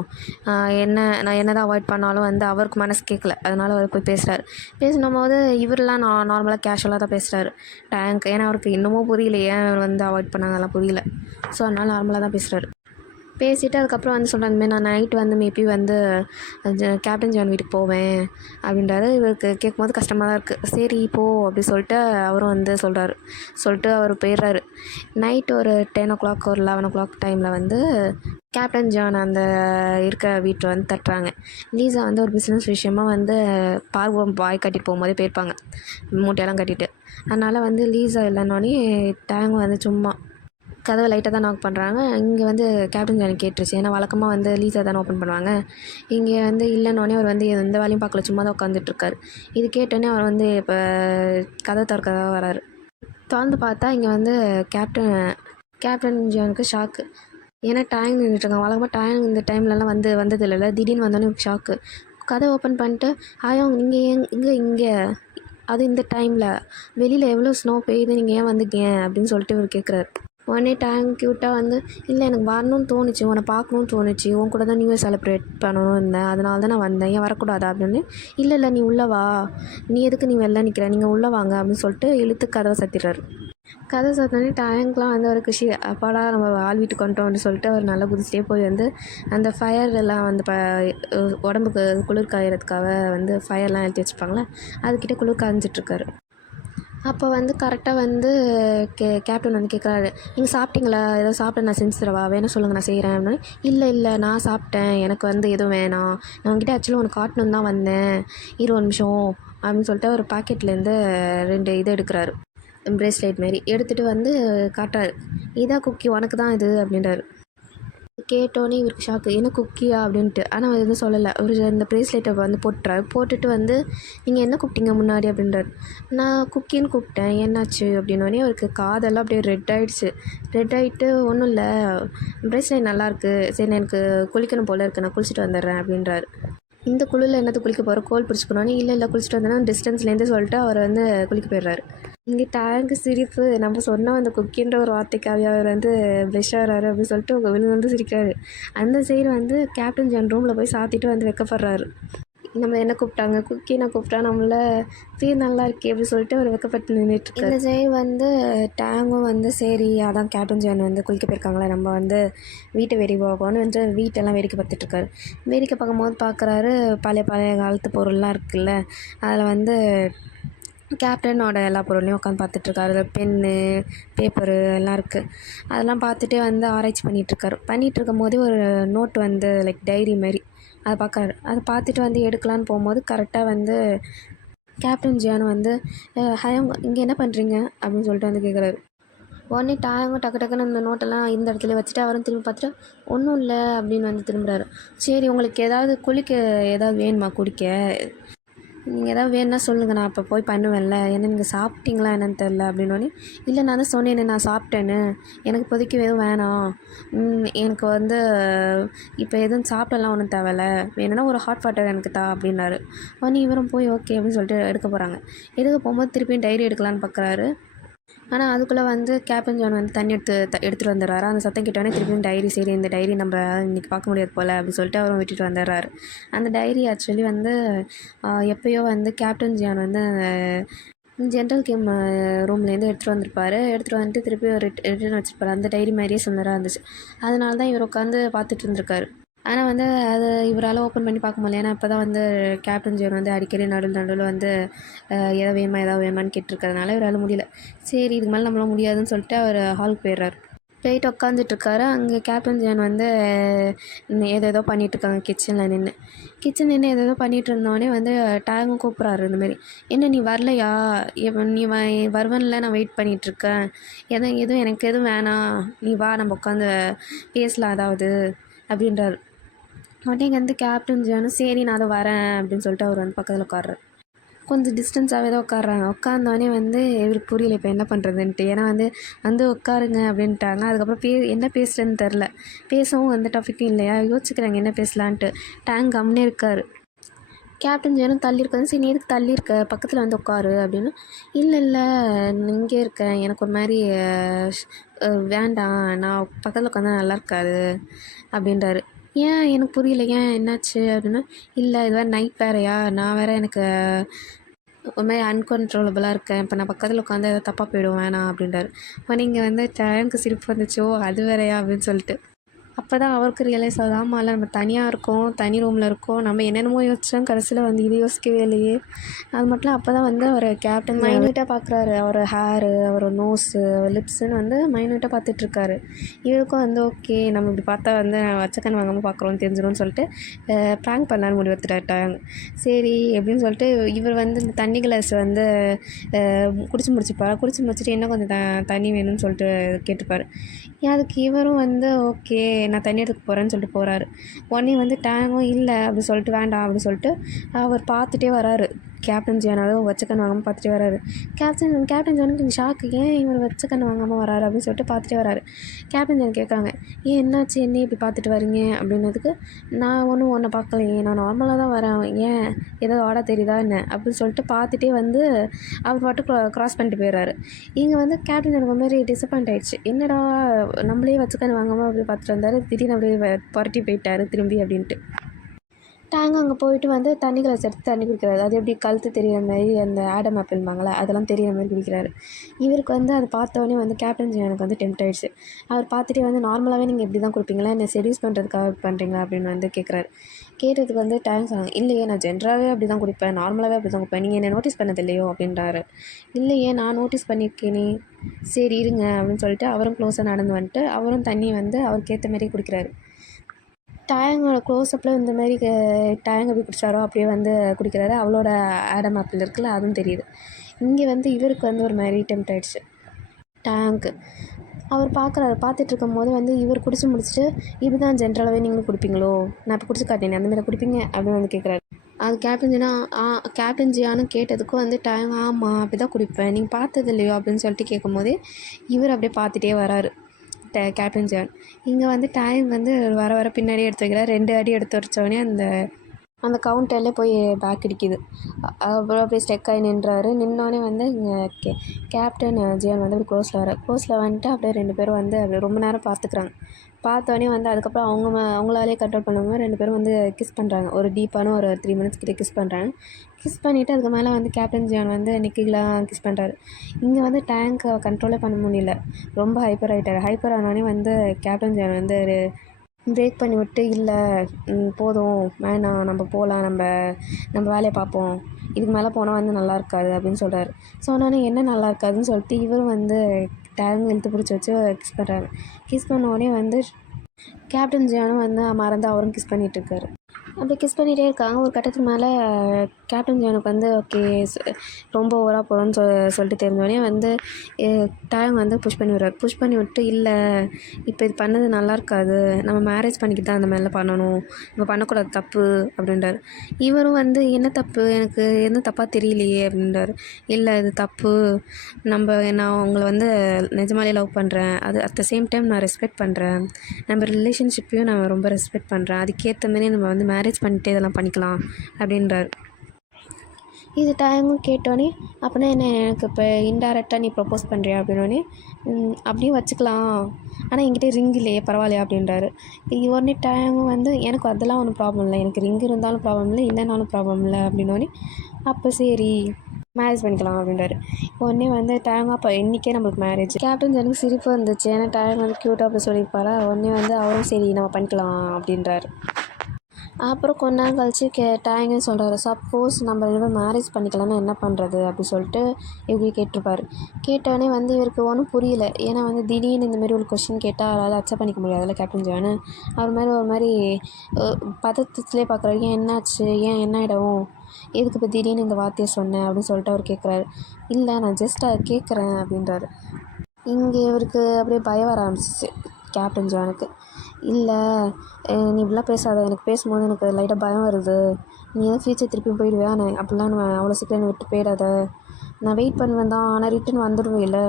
நான் என்னதான் அவாய்ட் பண்ணாலும் வந்து அவருக்கு மனசு கேட்கல, அதனால் அவர் போய் பேசுகிறாரு. பேசினும் போது இவரெலாம் நார்மலாக கேஷுவலாக தான் பேசுகிறாரு டேங்க், ஏன்னா அவருக்கு இன்னமும் புரியல ஏன் அவர் வந்து அவாய்ட் பண்ணாங்கலாம் புரியல. ஸோ அதனால் நார்மலாக தான் பேசுகிறாரு. பேசிவிட்டு அதுக்கப்புறம் வந்து சொல்கிறேன், இந்தமாதிரி நான் நைட்டு வந்து மேபி வந்து கேப்டன் ஜான் வீட்டுக்கு போவேன் அப்படின்றாரு. இவருக்கு கேட்கும்போது கஷ்டமாக தான் இருக்குது. சரி போ அப்படி சொல்லிட்டு அவரும் வந்து சொல்லிட்டு அவர் போயிடுறாரு. நைட்டு ஒரு 10 o'clock ஒரு 11 o'clock டைமில் வந்து கேப்டன் ஜான் அந்த இருக்க வீட்டில் வந்து தட்டுறாங்க. லீசா வந்து ஒரு பிஸ்னஸ் விஷயமாக வந்து பார்வோம் பாய் கட்டிட்டு போகும்போதே போயிருப்பாங்க, மூட்டையெல்லாம் கட்டிட்டு. அதனால் வந்து லீசா இல்லைன்னொடனே டேங் வந்து சும்மா கதவை லைட்டாக தான் நாக் பண்ணுறாங்க. இங்கே வந்து கேப்டன் ஜான் கேட்டுருச்சு. ஏன்னா வழக்கமாக வந்து லீஸா தானே ஓப்பன் பண்ணுவாங்க. இங்கே வந்து இல்லைன்னொடனே அவர் வந்து எந்த வேலையும் பார்க்கல, சும்மா தான் உட்காந்துட்ருக்காரு. இது கேட்டோன்னே அவர் வந்து இப்போ கதவை திறக்கதான் வராரு. திறந்து பார்த்தா இங்கே வந்து கேப்டன் கேப்டன் ஜானுக்கு ஷாக்கு. ஏன்னா டேங் நின்றுட்டுருக்காங்க. வழக்கமாக டேங் இந்த டைம்லலாம் வந்தது இல்லைல்ல, திடீர்னு வந்தோடனே ஷாக்கு. கதை ஓப்பன் பண்ணிட்டு ஆயம் நீங்கள் இங்கே அது இந்த டைமில் வெளியில் எவ்வளோ ஸ்னோ பெய்யுது, நீங்கள் ஏன் வந்தீங்க அப்படின்னு சொல்லிட்டு இவர் கேட்குறாரு. உடனே டேங் க்யூட்டாக வந்து இல்லை எனக்கு வரணும்னு தோணுச்சு, உன்னை பார்க்கணுன்னு தோணுச்சு, உன் கூட தான் நியூ இயர் செலிப்ரேட் பண்ணணும்னு இருந்தேன், அதனால தான் நான் வந்தேன், ஏன் வரக்கூடாதா அப்படின்னு. இல்லை நீ உள்ளே வா, நீ எதுக்கு நீ வெளில நிற்கிற, நீங்கள் உள்ளே வாங்க அப்படின்னு சொல்லிட்டு இழுத்து கதவை சத்திடுறாரு. கதை சாத்தினே டேங்க்லாம் வந்து ஒரு குஷி, அப்பாடா நம்ம ஆள் வீட்டுக்கு வந்துட்டோம்னு சொல்லிட்டு அவர் நல்லா குதிச்சிட்டே போய் வந்து அந்த ஃபயர் எல்லாம் வந்து உடம்புக்கு குளிர் காயறதுக்காக வந்து ஃபயர்லாம் எடுத்து வச்சுப்பாங்களே, அதுக்கிட்ட குளிர் காய்ஞ்சிட்ருக்காரு. அப்போ வந்து கரெக்டாக வந்து கேப்டன் வந்து கேட்குறாரு, நீங்கள் சாப்பிட்டீங்களா, ஏதோ சாப்பிட நான் செஞ்சு தரவா, வேணால் சொல்லுங்கள் நான் செய்கிறேன் அப்படின்னு. இல்லை நான் சாப்பிட்டேன், எனக்கு வந்து எதுவும் வேணாம், நான் உங்ககிட்ட ஆக்சுவலாக ஒன்று காட்டணுன்னு தான் வந்தேன், 20 நிமிஷம் அப்படின்னு சொல்லிட்டு ஒரு பாக்கெட்லேருந்து 2 இது எடுக்கிறாரு, பிரேஸ்லெட் மாரி எடுத்துகிட்டு வந்து காட்டுறாரு. இதான் குக்கி, உனக்கு தான் இது அப்படின்றாரு. கேட்டோன்னே இவருக்கு ஷாக்கு, என்ன குக்கியா அப்படின்ட்டு. ஆனால் அவர் எதுவும் சொல்லலை. அவர் இந்த ப்ரேஸ்லெட்டை வந்து போட்டுறாரு. போட்டுட்டு வந்து நீங்கள் என்ன கூப்பிட்டீங்க முன்னாடி அப்படின்றாரு. நான் குக்கின்னு கூப்பிட்டேன், என்னாச்சு அப்படின்னோடனே அவருக்கு காதெல்லாம் அப்படியே ரெட் ஆகிடுச்சு. ரெட் ஆகிட்டு ஒன்றும் இல்லை, ப்ரேஸ்லெட் நல்லாயிருக்கு, சரி எனக்கு குளிக்கணும் போல் இருக்குது, நான் குளிச்சுட்டு வந்துடுறேன் அப்படின்றாரு. இந்த குளிரில் என்னது குளிக்க போகிற, கோல் பிடிச்சிக்கணுன்னு. இல்லை குளிச்சுட்டு வந்தேன்னா டிஸ்டன்ஸ்லேருந்து சொல்லிட்டு அவர் வந்து குளிக்க போயிடுறாரு. இங்கே டேங்கு சிரிப்பு, நம்ம சொன்னால் அந்த குக்கின்ற ஒரு வார்த்தைக்காக அவர் வந்து ப்ளஷ் ஆகிறாரு அப்படின்னு சொல்லிட்டு விழுந்து சிரிக்கிறாரு. அந்த சைடு வந்து கேப்டன் ஜான் ரூமில் போய் சாத்திட்டு வந்து வெக்கப்படுறாரு. நம்ம என்ன கூப்பிட்டாங்க, குக்கினை கூப்பிட்டா நம்மள பேர் நல்லா இருக்கே அப்படின்னு சொல்லிட்டு அவர் வெக்கப்பட்டு நின்றுட்டுருக்கு. இந்த சைடு வந்து டேங்கும் வந்து சரி அதான் கேப்டன் ஜான் வந்து குளிக்க போயிருக்காங்களே, நம்ம வந்து வீட்டை வேடிக்கை பார்க்கணும்னு வந்து வீட்டெல்லாம் வேடிக்கை பார்த்துட்ருக்காரு. வேடிக்கை பார்க்கும்போது பார்க்குறாரு பழைய காலத்து பொருள்லாம் இருக்குல்ல, அதில் வந்து கேப்டனோட எல்லா பொருளையும் உட்காந்து பார்த்துட்ருக்காரு. அதில் பென்னு, பேப்பரு எல்லாம் இருக்குது. அதெல்லாம் பார்த்துட்டே வந்து ஆராய்ச்சி பண்ணிகிட்ருக்கும் போதே ஒரு நோட் வந்து லைக் டைரி மாதிரி அதை பார்க்குறாரு. அதை பார்த்துட்டு வந்து எடுக்கலான்னு போகும்போது கரெக்டாக வந்து கேப்டன் ஜியான் வந்து ஹயம் இங்கே என்ன பண்ணுறீங்க அப்படின்னு சொல்லிட்டு வந்து கேட்குறாரு. உடனே டக்குன்னு அந்த நோட்டெல்லாம் இந்த இடத்துல வச்சுட்டு அவரும் திரும்பி பார்த்துட்டு ஒன்றும் இல்லை அப்படின்னு வந்து திரும்புகிறாரு. சரி உங்களுக்கு ஏதாவது குளிக்க ஏதாவது வேணுமா குடிக்க, நீங்கள் ஏதாவது வேணுன்னா சொல்லுங்கள், நான் அப்போ போய் பண்ணுவேன்ல, ஏன்னா நீங்கள் சாப்பிட்டீங்களா என்னன்னு தெரில அப்படின்னோடனே. இல்லை நான் தான் சொன்னேன்னு நான் சாப்பிட்டேன்னு, எனக்கு இப்போதைக்கு எதுவும் வேணாம், எனக்கு வந்து இப்போ எதுவும் சாப்பிடலாம் ஒன்றும் தேவையில்ல, வேணும்னா ஒரு ஹாட் வாட்டர் எனக்கு தா அப்படின்னாரு. உடனே இவரும் போய் ஓகே அப்படின்னு சொல்லிட்டு எடுக்க போகிறாங்க. எடுக்க போகும்போது திருப்பியும் டைரி எடுக்கலான்னு பார்க்குறாரு. ஆனால் அதுக்குள்ளே வந்து கேப்டன் ஜான் வந்து தண்ணி எடுத்துகிட்டு வந்துடுறாரு. அந்த சத்தம் கிட்டோடனே திருப்பியும் டைரி, சரி இந்த டைரி நம்ம இன்றைக்கி பார்க்க முடியாது போல் அப்படின்னு சொல்லிட்டு அவரும் விட்டுட்டு வந்துடுறாரு. அந்த டைரி ஆக்சுவலி வந்து எப்போயோ வந்து கேப்டன் ஜான் வந்து ஜென்ரல் கேம் ரூம்லேருந்து எடுத்துகிட்டு வந்திருப்பார். எடுத்துகிட்டு வந்துட்டு திருப்பி ரிட்டர்ன் வச்சுருப்பாரு. அந்த டைரி மாதிரியே சிமிலராக இருந்துச்சு. அதனால தான் இவர் உட்காந்து பார்த்துட்டு இருந்திருக்காரு. ஆனால் வந்து அது இவரால் ஓப்பன் பண்ணி பார்க்க முடியல. ஏன்னா இப்போ தான் வந்து கேப்டன் ஜியான் வந்து அடிக்கடி நடுவில் வந்து ஏதாவது வேணுமான்னு கேட்டிருக்கிறதுனால இவரால் முடியல. சரி இதுக்கு மேலே நம்மளால் முடியாதுன்னு சொல்லிட்டு அவர் ஹாலுக்கு போயிடுறாரு. போயிட்டு உட்காந்துட்ருக்காரு. அங்கே கேப்டன் ஜியான் வந்து ஏதேதோ பண்ணிகிட்ருக்காங்க கிச்சனில் நின்று ஏதேதோ பண்ணிகிட்டு இருந்தோடனே வந்து டேங்கும் கூப்பிட்றாரு. இந்தமாரி என்ன நீ வரலையா, நீ வருவன்ல, நான் வெயிட் பண்ணிகிட்ருக்கேன், எதுவும் எனக்கு எதுவும் வேணாம், நீ வா நம்ம உட்காந்து பேசலாம் அதாவது அப்படின்றாரு. உடனே இங்கே வந்து கேப்டன் ஜானும் சரி நான் அதை வரேன் அப்படின்னு சொல்லிட்டு அவர் வந்து பக்கத்தில் உட்கார்றாரு. கொஞ்சம் டிஸ்டன்ஸாகவே தான் உட்காடுறாங்க. உட்காந்தோடனே வந்து இவருக்கு புரியல இப்போ என்ன பண்ணுறதுன்ட்டு. ஏன்னா வந்து உட்காருங்க அப்படின்ட்டாங்க. அதுக்கப்புறம் என்ன பேசுகிறேன்னு தெரில. பேசவும் எந்த டாப்பிக்கும் இல்லையா, யோசிச்சுக்கிறாங்க என்ன பேசலான்ட்டு. டேங்க் கம்னே இருக்கார். கேப்டன் ஜானும் தள்ளி இருக்காது. சரி நீ எதுக்கு தள்ளி இருக்க, பக்கத்தில் வந்து உட்காரு அப்படின்னு. இல்லை இங்கே இருக்கேன், எனக்கு ஒரு மாதிரி வேண்டாம், நான் பக்கத்தில் உட்காந்தா நல்லா இருக்காது அப்படின்றாரு. ஏன் எனக்கு புரியல, ஏன் என்னாச்சு அப்படின்னா. இல்லை இது வேறு நைட் வேறையா, நான் வேறு எனக்கு ஒரு மாதிரி அன்கண்ட்ரோலபிளாக இருக்கேன், இப்போ நான் பக்கத்தில் உட்காந்து எதாவது தப்பாக போயிடும் வேணாம் அப்படின்றாரு. இப்போ நீங்கள் வந்து டேங்க்கு சிரிப்பு வந்துச்சோ அது வேறையா அப்படின்னு சொல்லிட்டு. அப்போ தான் அவருக்கு ரியலைஸ் ஆகுது, ஆமாம்ல நம்ம தனியாக இருக்கோம், தனி ரூமில் இருக்கோம், நம்ம என்னென்னமோ யோசிச்சோம், கடைசியில் வந்து இது யோசிக்கவே இல்லையே. அது மட்டும் அப்போ தான் வந்து அவர் கேப்டன் மைன்யூட்டாக பார்க்குறாரு. அவர் ஹேரு, அவர் நோஸு, லிப்ஸுன்னு வந்து மைன்யூட்டாக பார்த்துட்ருக்காரு. இவருக்கும் வந்து ஓகே நம்ம இப்படி பார்த்தா வந்து வச்சக்கன் வாங்காமல் பார்க்குறோன்னு தெரிஞ்சிடும்னு சொல்லிட்டு ப்ராங்க் பண்ணலான்னு முடிவெடுத்துட்டாங்க. சரி எப்படின்னு சொல்லிட்டு இவர் வந்து இந்த தண்ணி கிளாஸ் வந்து குடிச்சு முடிச்சுப்பார். குடிச்சு முடிச்சுட்டு இன்னும் கொஞ்சம் தண்ணி வேணும்னு சொல்லிட்டு கேட்டுப்பார். அதுக்கு இவரும் வந்து ஓகே நான் தண்ணி எடுக்க போகிறேன்னு சொல்லிட்டு போகிறாரு. உடனே வந்து டேங்கும் இல்லை அப்படி சொல்லிட்டு வேண்டாம் அப்படின்னு சொல்லிட்டு அவர் பார்த்துட்டே வராரு. கேப்டன் ஜியானாவும் வச்சக்கண்ணு வாங்காமல் பார்த்துட்டே வராரு. கேப்டன் ஜானுக்கு ஷாக்கு, ஏன் இவர் வச்சக்கண்ணு வாங்காமல் வராரு அப்படின்னு சொல்லிட்டு பார்த்துட்டே வராரு. கேப்டன் ஜான் கேட்குறாங்க, ஏன் என்னாச்சு, என்ன இப்படி பார்த்துட்டு வரீங்க அப்படின்னதுக்கு, நான் ஒன்றும் ஒன்றை பார்க்கலையே, நான் நார்மலாக தான் வரேன், ஏன் ஏதாவது ஆட தெரியுதா என்ன அப்படின்னு சொல்லிட்டு பார்த்துட்டே வந்து அவர் பாட்டு க்ராஸ் பண்ணிட்டு போயிடுறாரு. இங்கே வந்து கேப்டன் எனக்கு மாதிரி டிசப்பாயிண்ட் ஆகிடுச்சு. என்னடா நம்மளே வச்சுக்கன்னு வாங்காமல் அப்படி பார்த்துட்டு வந்தார், திடீர்னு அப்படியே புரட்டி போயிட்டார் திரும்பி அப்படின்ட்டு. டேங்க் அங்கே போயிட்டு வந்து தண்ணி கிளாஸ் எடுத்து தண்ணி குடிக்கிறாரு. அது எப்படி கழுத்து தெரிகிற மாதிரி அந்த ஆடம் ஆப்பிள்பாங்களே அதெல்லாம் தெரிகிற மாதிரி குடிக்கிறாரு. இவருக்கு வந்து அதை பார்த்தோன்னே வந்து கேப்டன் எனக்கு வந்து டெம்ட் ஆகிடுச்சு. அவர் பார்த்துட்டே வந்து நார்மலாகவே நீங்கள் இப்படி தான் குடிப்பீங்களா, என்னை செடியூஸ் பண்ணுறதுக்காக பண்ணுறீங்களா அப்படின்னு வந்து கேட்குறாரு. கேட்டதுக்கு வந்து டேங்க் சொன்னாங்க, இல்லையே நான் ஜென்ரலாகவே அப்படி தான் குடிப்பேன், நார்மலாகவே அப்படி தான் குடிப்பேன், நீங்கள் என்னை நோட்டீஸ் பண்ணது இல்லையோ அப்படின்றாரு. இல்லையே நான் நோட்டீஸ் பண்ணியிருக்கேனே, சரி இருங்க அப்படின்னு சொல்லிட்டு அவரும் க்ளோஸாக நடந்து வந்துட்டு அவரும் தண்ணி வந்து அவருக்கு ஏற்ற மாதிரி குடிக்கிறாரு. டேங்கோட க்ளோஸ்அப்பில் இந்த மாதிரி டேங் எப்படி குடித்தாரோ அப்படியே வந்து குடிக்கிறாரு. அவளோட ஆடம் ஆப்பிள் இருக்குல்ல அதுவும் தெரியுது. இங்கே வந்து இவருக்கு வந்து ஒரு மாதிரி டெம்ட் ஆகிடுச்சு. டேங்க்கு அவர் பார்க்குறாரு. பார்த்துட்டு இருக்கும்போது வந்து இவர் குடிச்சு முடிச்சுட்டு, இப்படி தான் ஜென்ரலாகவே நீங்களும் குடிப்பீங்களோ, நான் இப்போ குடிச்சு காட்டேனே அந்த மாதிரி குடிப்பீங்க அப்படின்னு வந்து கேட்குறாரு. அது கேப்டன் ஜியான்னு கேட்டதுக்கும் வந்து டேங் ஆமாம் அப்படி தான் குடிப்பேன், நீங்கள் பார்த்தது இல்லையோ அப்படின்னு சொல்லிட்டு கேட்கும்போதே இவர் அப்படியே பார்த்துட்டே வராரு கேப்டன் ஜான். இங்கே வந்து டைம் வந்து வர வர பின்னாடியே எடுத்து வைக்கிறார். 2 அடி எடுத்து வச்சோடனே அந்த கவுண்டர்லேயே போய் பேக் அடிக்குது. அப்புறம் அப்படியே ஸ்டெக் ஆகி நின்றாரு. நின்னோடனே வந்து இங்கே கேப்டன் ஜியான் வந்து அப்படி க்ளோஸில் வந்துட்டு அப்படியே 2 பேரும் வந்து அப்படியே ரொம்ப நேரம் பார்த்துக்குறாங்க. பார்த்தோன்னே வந்து அதுக்கப்புறம் அவங்களாலே கண்ட்ரோல் பண்ணாமல் 2 பேரும் வந்து கிஸ் பண்ணுறாங்க. ஒரு டீப்பான ஒரு 3 மினிட்ஸ் கிட்டே கிஸ் பண்ணுறாங்க. கிஸ் பண்ணிவிட்டு அதுக்கு மேலே வந்து கேப்டன் ஜியான் வந்து நிக்கிலாம் கிஸ் பண்ணுறாரு. இங்கே வந்து டேங்கை கண்ட்ரோலே பண்ண முடியல, ரொம்ப ஹைப்பர் ஆகிட்டார். ஹைப்பர் ஆனோடனே வந்து கேப்டன் ஜியான் வந்து பிரேக் பண்ணி விட்டு, இல்லை போதும் வேணாம் நம்ம போகலாம், நம்ம வேலையை பார்ப்போம், இதுக்கு மேலே போனால் வந்து நல்லா இருக்காது அப்படின்னு சொல்கிறாரு. சொன்னோன்னே என்ன நல்லா இருக்காதுன்னு சொல்லிட்டு இவரும் வந்து டேங் இழுத்து பிடிச்சி வச்சு கிஸ் பண்ணுறாரு. கிஸ் பண்ணோடனே வந்து கேப்டன் ஜியானும் வந்து மறந்து அவரும் கிஸ் பண்ணிகிட்ருக்காரு. அப்படி கிஸ் பண்ணிகிட்டே இருக்காங்க. ஒரு கட்டத்துக்கு மேலே கேப்டன் ஜானுக்கு வந்து ஓகே ரொம்ப ஓவராக போகிறோன்னு சொல்லிட்டு தெரிஞ்சோடனே வந்து டேங் வந்து புஷ் பண்ணி விடுறாரு. புஷ் பண்ணி விட்டு, இல்லை இப்போ இது பண்ணது நல்லா இருக்காது, நம்ம மேரேஜ் பண்ணிக்கிட்டு தான் அந்த மாதிரிலாம் பண்ணணும், நம்ம பண்ணக்கூடாது தப்பு அப்படின்றாரு. இவரும் வந்து என்ன தப்பு, எனக்கு எதுவும் தப்பாக தெரியலையே அப்படின்றாரு. இல்லை இது தப்பு, நான் உங்களை வந்து நிஜமாலே லவ் பண்ணுறேன், அது அட் த சேம் டைம் நான் ரெஸ்பெக்ட் பண்ணுறேன், நம்ம ரிலேஷன்ஷிப்பையும் நான் ரொம்ப ரெஸ்பெக்ட் பண்ணுறேன், அதுக்கேற்ற மாதிரி நம்ம வந்து மேரேஜ் பண்ணிட்டு இதெல்லாம் பண்ணிக்கலாம் அப்படின்றார். இது டைமும் கேட்டோன்னே, அப்படின்னா என்ன எனக்கு இப்போ இன்டைரக்டாக நீ ப்ரப்போஸ் பண்ணுறியா அப்படின்னோடனே, அப்படியும் வச்சுக்கலாம், ஆனால் என்கிட்ட ரிங் இல்லையே பரவாயில்லையா அப்படின்றாரு. உடனே டைமும் வந்து எனக்கு அதெல்லாம் ஒன்றும் ப்ராப்ளம் இல்லை, எனக்கு ரிங் இருந்தாலும் ப்ராப்ளம் இல்லை, இல்லைனாலும் ப்ராப்ளம் இல்லை அப்படின்னோடனே, அப்போ சரி மேரேஜ் பண்ணிக்கலாம் அப்படின்றாரு. உடனே வந்து டைம் அப்போ இன்றைக்கே நம்மளுக்கு மேரேஜ். கேப்டன் எனக்கு சிரிப்பு வந்துச்சு, ஏன்னா டைம் வந்து க்யூட்டாக அப்படி சொல்லியிருப்பாரா. உடனே வந்து அவரும் சரி நம்ம பண்ணிக்கலாம் அப்படின்றாரு. அப்புறம் கொஞ்ச நாள் கழிச்சு டைங்கன்னு சொல்கிறாரு, சப்போஸ் நம்ம 2 பேரும் மேரேஜ் பண்ணிக்கலாம்னா என்ன பண்ணுறது அப்படி சொல்லிட்டு இப்படி கேட்டிருப்பாரு. கேட்டோடனே வந்து இவருக்கு ஒன்றும் புரியல. ஏன்னா வந்து திடீர்னு இந்தமாரி ஒரு கொஷின் கேட்டால் அவரால் அக்செப்ட் பண்ணிக்க முடியாதுல்ல கேப்டன் ஜானு. அவர் மாதிரி ஒரு மாதிரி பதட்டத்துலேயே பார்க்குறாரு. ஏன் என்னாச்சு, ஏன் என்ன ஆகிடும், எதுக்கு இப்போ திடீர்னு இந்த வார்த்தையை சொன்னேன் அப்படின்னு சொல்லிட்டு அவர் கேட்குறாரு. இல்லை நான் ஜஸ்ட் அதை கேட்குறேன் அப்படின்றாரு. இங்கே இவருக்கு அப்படியே பயம் வர ஆரம்பிச்சிச்சு கேப்டன் ஜானுக்கு. இல்லை நீ இப்படிலாம் பேசாத, எனக்கு பேசும்போது எனக்கு லைட்டாக பயம் வருது, நீ எதாவது ஃப்யூச்சர் திருப்பி போயிடுவியா, நான் அப்படிலாம் நான் அவ்வளோ சீக்கிரம் என்னை விட்டு போயிடாத, நான் வெயிட் பண்ணுவேன் தான், ஆனால் ரிட்டன் வந்துடுவேன், இல்லை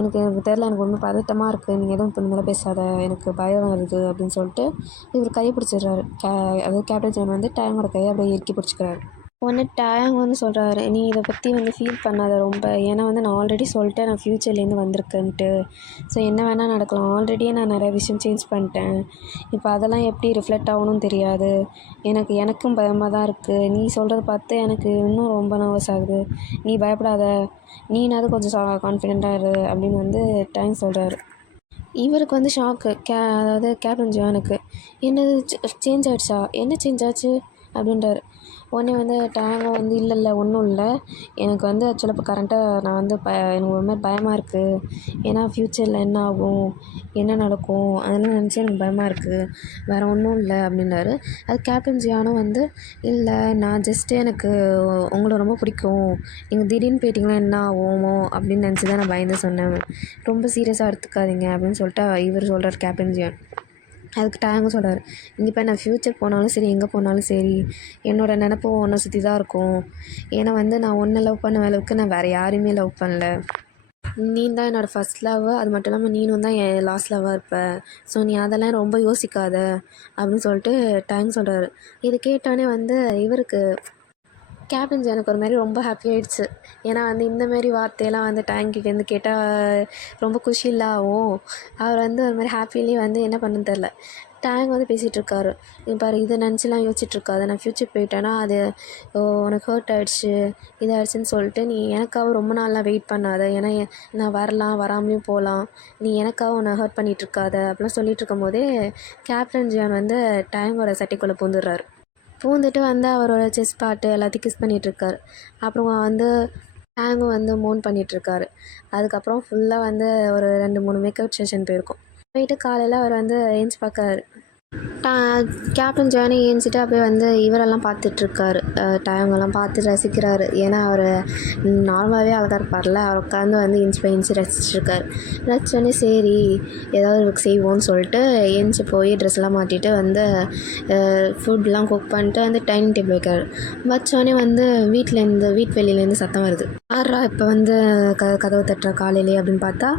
எனக்கு தெரில, எனக்கு ரொம்ப பதட்டமாக இருக்குது, நீங்கள் எதுவும் இப்போ மேலே பேசாத, எனக்கு பயம் வருது அப்படின்னு சொல்லிட்டு இவர் கையை பிடிச்சிடுறாரு. அதாவது கேப்டன் ஜான் வந்து டேங்கோட கையை அப்படியே இறுக்கி பிடிச்சிக்கிறாரு. ஒன்று டேங் வந்து சொல்கிறாரு, நீ இதை பற்றி வந்து ஃபீல் பண்ணாத ரொம்ப, ஏன்னா வந்து நான் ஆல்ரெடி சொல்லிட்டேன் நான் ஃப்யூச்சர்லேருந்து வந்திருக்கேன்ட்டு, ஸோ என்ன வேணால் நடக்கலாம், ஆல்ரெடியே நான் நிறைய விஷயம் சேஞ்ச் பண்ணிட்டேன், இப்போ அதெல்லாம் எப்படி ரிஃப்ளெக்ட் ஆகணும்னு தெரியாது, எனக்கும் பயமாக தான் இருக்குது, நீ சொல்கிறத பார்த்து எனக்கு இன்னும் ரொம்ப நர்வஸ் ஆகுது, நீ பயப்படாத, நீனாவது கொஞ்சம் கான்ஃபிடெண்ட்டாக இரு அப்படின்னு வந்து டேங் சொல்கிறாரு. இவருக்கு வந்து ஷாக்கு. அதாவது கேப்டன் ஜானுக்கு. என்னது சேஞ்ச் ஆகிடுச்சா? என்ன சேஞ்ச் ஆச்சு அப்படின்றாரு. உடனே வந்து டேங்கும் வந்து இல்லை ஒன்றும் இல்லை, எனக்கு வந்து ஆக்சுவலாக இப்போ கரண்ட்டாக நான் வந்து எனக்கு ஒரு மாதிரி பயமாக இருக்குது. ஏன்னா ஃப்யூச்சரில் என்ன ஆகும், என்ன நடக்கும், அதெல்லாம் நினச்சி எனக்கு பயமாக இருக்குது, வேறு ஒன்றும் இல்லை அப்படின்னாரு. அது கேப்டன் ஜியானும் வந்து இல்லை, நான் ஜஸ்ட்டு எனக்கு உங்களை ரொம்ப பிடிக்கும், நீங்கள் திடீர்னு போயிட்டீங்கன்னா என்ன ஆகுமோ அப்படின்னு நினச்சி தான் நான் பயந்து சொன்னேன், ரொம்ப சீரியஸாக எடுத்துக்காதீங்க அப்படின்னு சொல்லிட்டு இவர் சொல்கிறார் கேப்டன் ஜியான். அதுக்கு டேங்கும் சொல்கிறார், இங்கே இப்போ நான் ஃப்யூச்சர் போனாலும் சரி, எங்கே போனாலும் சரி, என்னோடய நினப்பும் ஒன்றை சுற்றி தான் இருக்கும். ஏன்னா வந்து நான் ஒன்றை லவ் பண்ண அளவுக்கு நான் வேறு யாரையுமே லவ் பண்ணல. நீ தான் என்னோடய ஃபஸ்ட் லவ், அது மட்டும் இல்லாமல் நீனும் தான் என் லாஸ்ட் லவ்வாக இருப்ப. ஸோ நீ அதெல்லாம் ரொம்ப யோசிக்காத அப்படின்னு சொல்லிட்டு டேங்க் சொல்கிறாரு. இது கேட்டோடனே வந்து இவருக்கு கேப்டன் எனக்கு ஒரு மாதிரி ரொம்ப ஹாப்பி ஆகிடுச்சு. ஏன்னா வந்து இந்தமாரி வார்த்தையெல்லாம் வந்து டேங்கிட்டேருந்து கேட்டால் ரொம்ப குஷியில் ஆகும். அவர் வந்து ஒரு மாதிரி ஹாப்பிலேயே வந்து என்ன பண்ணுன்னு தெரில. டேங்க் வந்து பேசிகிட்ருக்காரு, நீ பாரு இதை நினச்சிலாம் யோசிச்சுட்ருக்காது, நான் ஃப்யூச்சர் போயிட்டேன்னா அது உனக்கு ஹர்ட் ஆகிடுச்சு, இதாகிடுச்சின்னு சொல்லிட்டு நீ எனக்காக ரொம்ப நாள்லாம் வெயிட் பண்ணாத. ஏன்னா நான் வரலாம், வராமலேயும் போகலாம், நீ எனக்காக உன்னை ஹர்ட் பண்ணிகிட்ருக்காத அப்படிலாம் சொல்லிகிட்டு இருக்கும் போதே கேப்டன் ஜியான் வந்து டேங்கோட சட்டைக்குள்ளே பூந்துடுறாரு. பூந்துட்டு வந்து அவரோட செஸ் பாட்டு எல்லாத்தையும் கிஸ் பண்ணிகிட்ருக்காரு. அப்புறம் வந்து டேங்கும் வந்து மூன் பண்ணிகிட்ருக்காரு. அதுக்கப்புறம் ஃபுல்லாக வந்து ஒரு 2-3 மேக்கப் செஷன் போயிருக்கோம். போயிட்டு காலையில் அவர் வந்து ஏஞ்சி பார்க்குறாரு. கேப்டன் ஜானி ஏஞ்சிட்டு அப்படியே வந்து இவரெல்லாம் பார்த்துட்ருக்காரு. டேங்கெல்லாம் பார்த்து ரசிக்கிறாரு. ஏன்னா அவர் நார்மலாகவே அழகாக இருப்பார்ல, அவர் உட்காந்து வந்து இன்ச்சு ரசிச்சிட்ருக்காரு. ரசிச்சோடனே சரி ஏதாவது இவருக்கு செய்வோன்னு சொல்லிட்டு ஏஞ்சி போய் ட்ரெஸ்லாம் மாட்டிட்டு வந்து ஃபுட்லாம் குக் பண்ணிட்டு வந்து டைனிங் டேபிள் வைக்கிறாரு. வச்சோடனே வந்து வீட்டு வெளியிலேருந்து சத்தம் வருது. யாரா இப்போ வந்து கதவை தட்டுறா காலையிலே அப்படின்னு பார்த்தா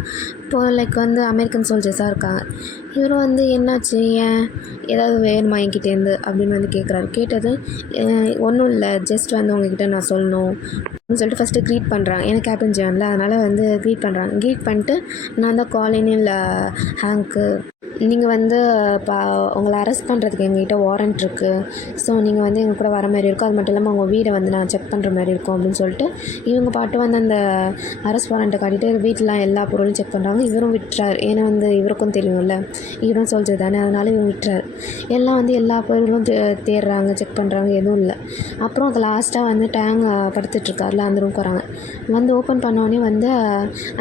இப்போது லைக் வந்து அமெரிக்கன் சோல்ஜர்ஸாக இருக்காங்க. இவரும் வந்து என்னாச்சு, ஏன் ஏதாவது வேணுமா என்கிட்டேருந்து அப்படின்னு வந்து கேட்குறாரு. கேட்டது ஒன்றும் இல்லை, ஜஸ்ட் வந்து உங்ககிட்ட நான் சொல்லணும் அப்படின்னு சொல்லிட்டு ஃபஸ்ட்டு க்ரீட் பண்ணுறாங்க. ஏன்னா கேப்டன் ஜான்ல அதனால் வந்து க்ரீட் பண்ணுறாங்க. க்ரீட் பண்ணிட்டு நான் தான் காலனியில் ஹேங்க்கு, நீங்கள் வந்து உங்களை அரெஸ்ட் பண்ணுறதுக்கு எங்ககிட்ட வாரண்ட் இருக்குது. ஸோ நீங்கள் வந்து எங்கள் கூட வர மாதிரி இருக்கும். அது மட்டும் இல்லாமல் உங்கள் வீடை வந்து நான் செக் பண்ணுற மாதிரி இருக்கும் அப்படின்னு சொல்லிட்டு இவங்க பாட்டு வந்து அந்த அரெஸ்ட் வாரண்ட்டை காட்டிட்டு வீட்டில் எல்லா பொருளும் செக் பண்ணுறாங்க. இவரும் விட்டுறாரு. ஏன்னா வந்து இவருக்கும் தெரியும்ல, இவரும் சொல்கிறது தானே, அதனால இவங்க விட்டுறாரு. எல்லாம் வந்து எல்லா பொருளும் தேடுறாங்க, செக் பண்ணுறாங்க, எதுவும் இல்லை. அப்புறம் அது லாஸ்ட்டாக வந்து டேங்க் படுத்துட்ருக்காருல, அந்த ரூம்க்கு வராங்க. வந்து ஓப்பன் பண்ணோடனே வந்து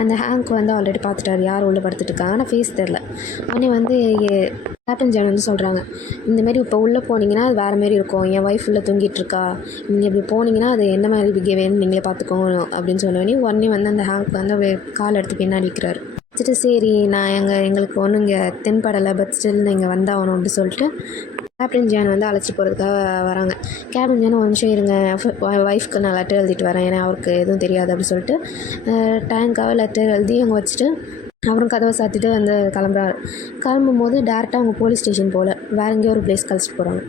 அந்த ஹேங்க் வந்து ஆல்ரெடி பார்த்துட்டாரு யார் உள்ளே படுத்துட்ருக்காங்க, ஆனால் ஃபேஸ் தெரில. உடனே வந்து கேப்டன் ஜான் வந்து சொல்கிறாங்க, இந்தமாரி இப்போ உள்ளே போனீங்கன்னா அது வேறு மாரி இருக்கும், என் ஒய்ஃப் உள்ளே தூங்கிட்டுருக்கா, நீங்கள் இப்படி போனீங்கன்னா அது என்ன மாதிரி பிஹேவியர்னு நீங்களே பார்த்துக்கோங்க அப்படின்னு சொன்னோடனே வந்து அந்த ஹேங்க் வந்து கால் எடுத்து பின்னாடி வைக்கிறாரு. வச்சுட்டு சரி நான் எங்களுக்கு ஒன்றும் இங்கே தென்படலை, பட் ஸ்டில் நீங்கள் வந்தாகணும் அப்படின்னு சொல்லிட்டு கேப்டன் ஜான் வந்து அழைச்சி போகிறதுக்காக வராங்க. கேப்டன் ஜான் ஒரு நிமிஷம் இருங்க, ஒய்ஃப்க்கு நான் லெட்டர் எழுதிட்டு வரேன், ஏன்னா அவருக்கு எதுவும் தெரியாது அப்படின்னு சொல்லிட்டு டேங்க்காக லெட்டர் எழுதி அங்கே வச்சுட்டு அப்புறம் கதவை சாத்திட்டு வந்து கிளம்புறாரு. கிளம்பும்போது டேரெக்டாக அவங்க போலீஸ் ஸ்டேஷன் போகல, வேறு எங்கேயோ ஒரு பிளேஸ் கழிச்சிட்டு போகிறாங்க.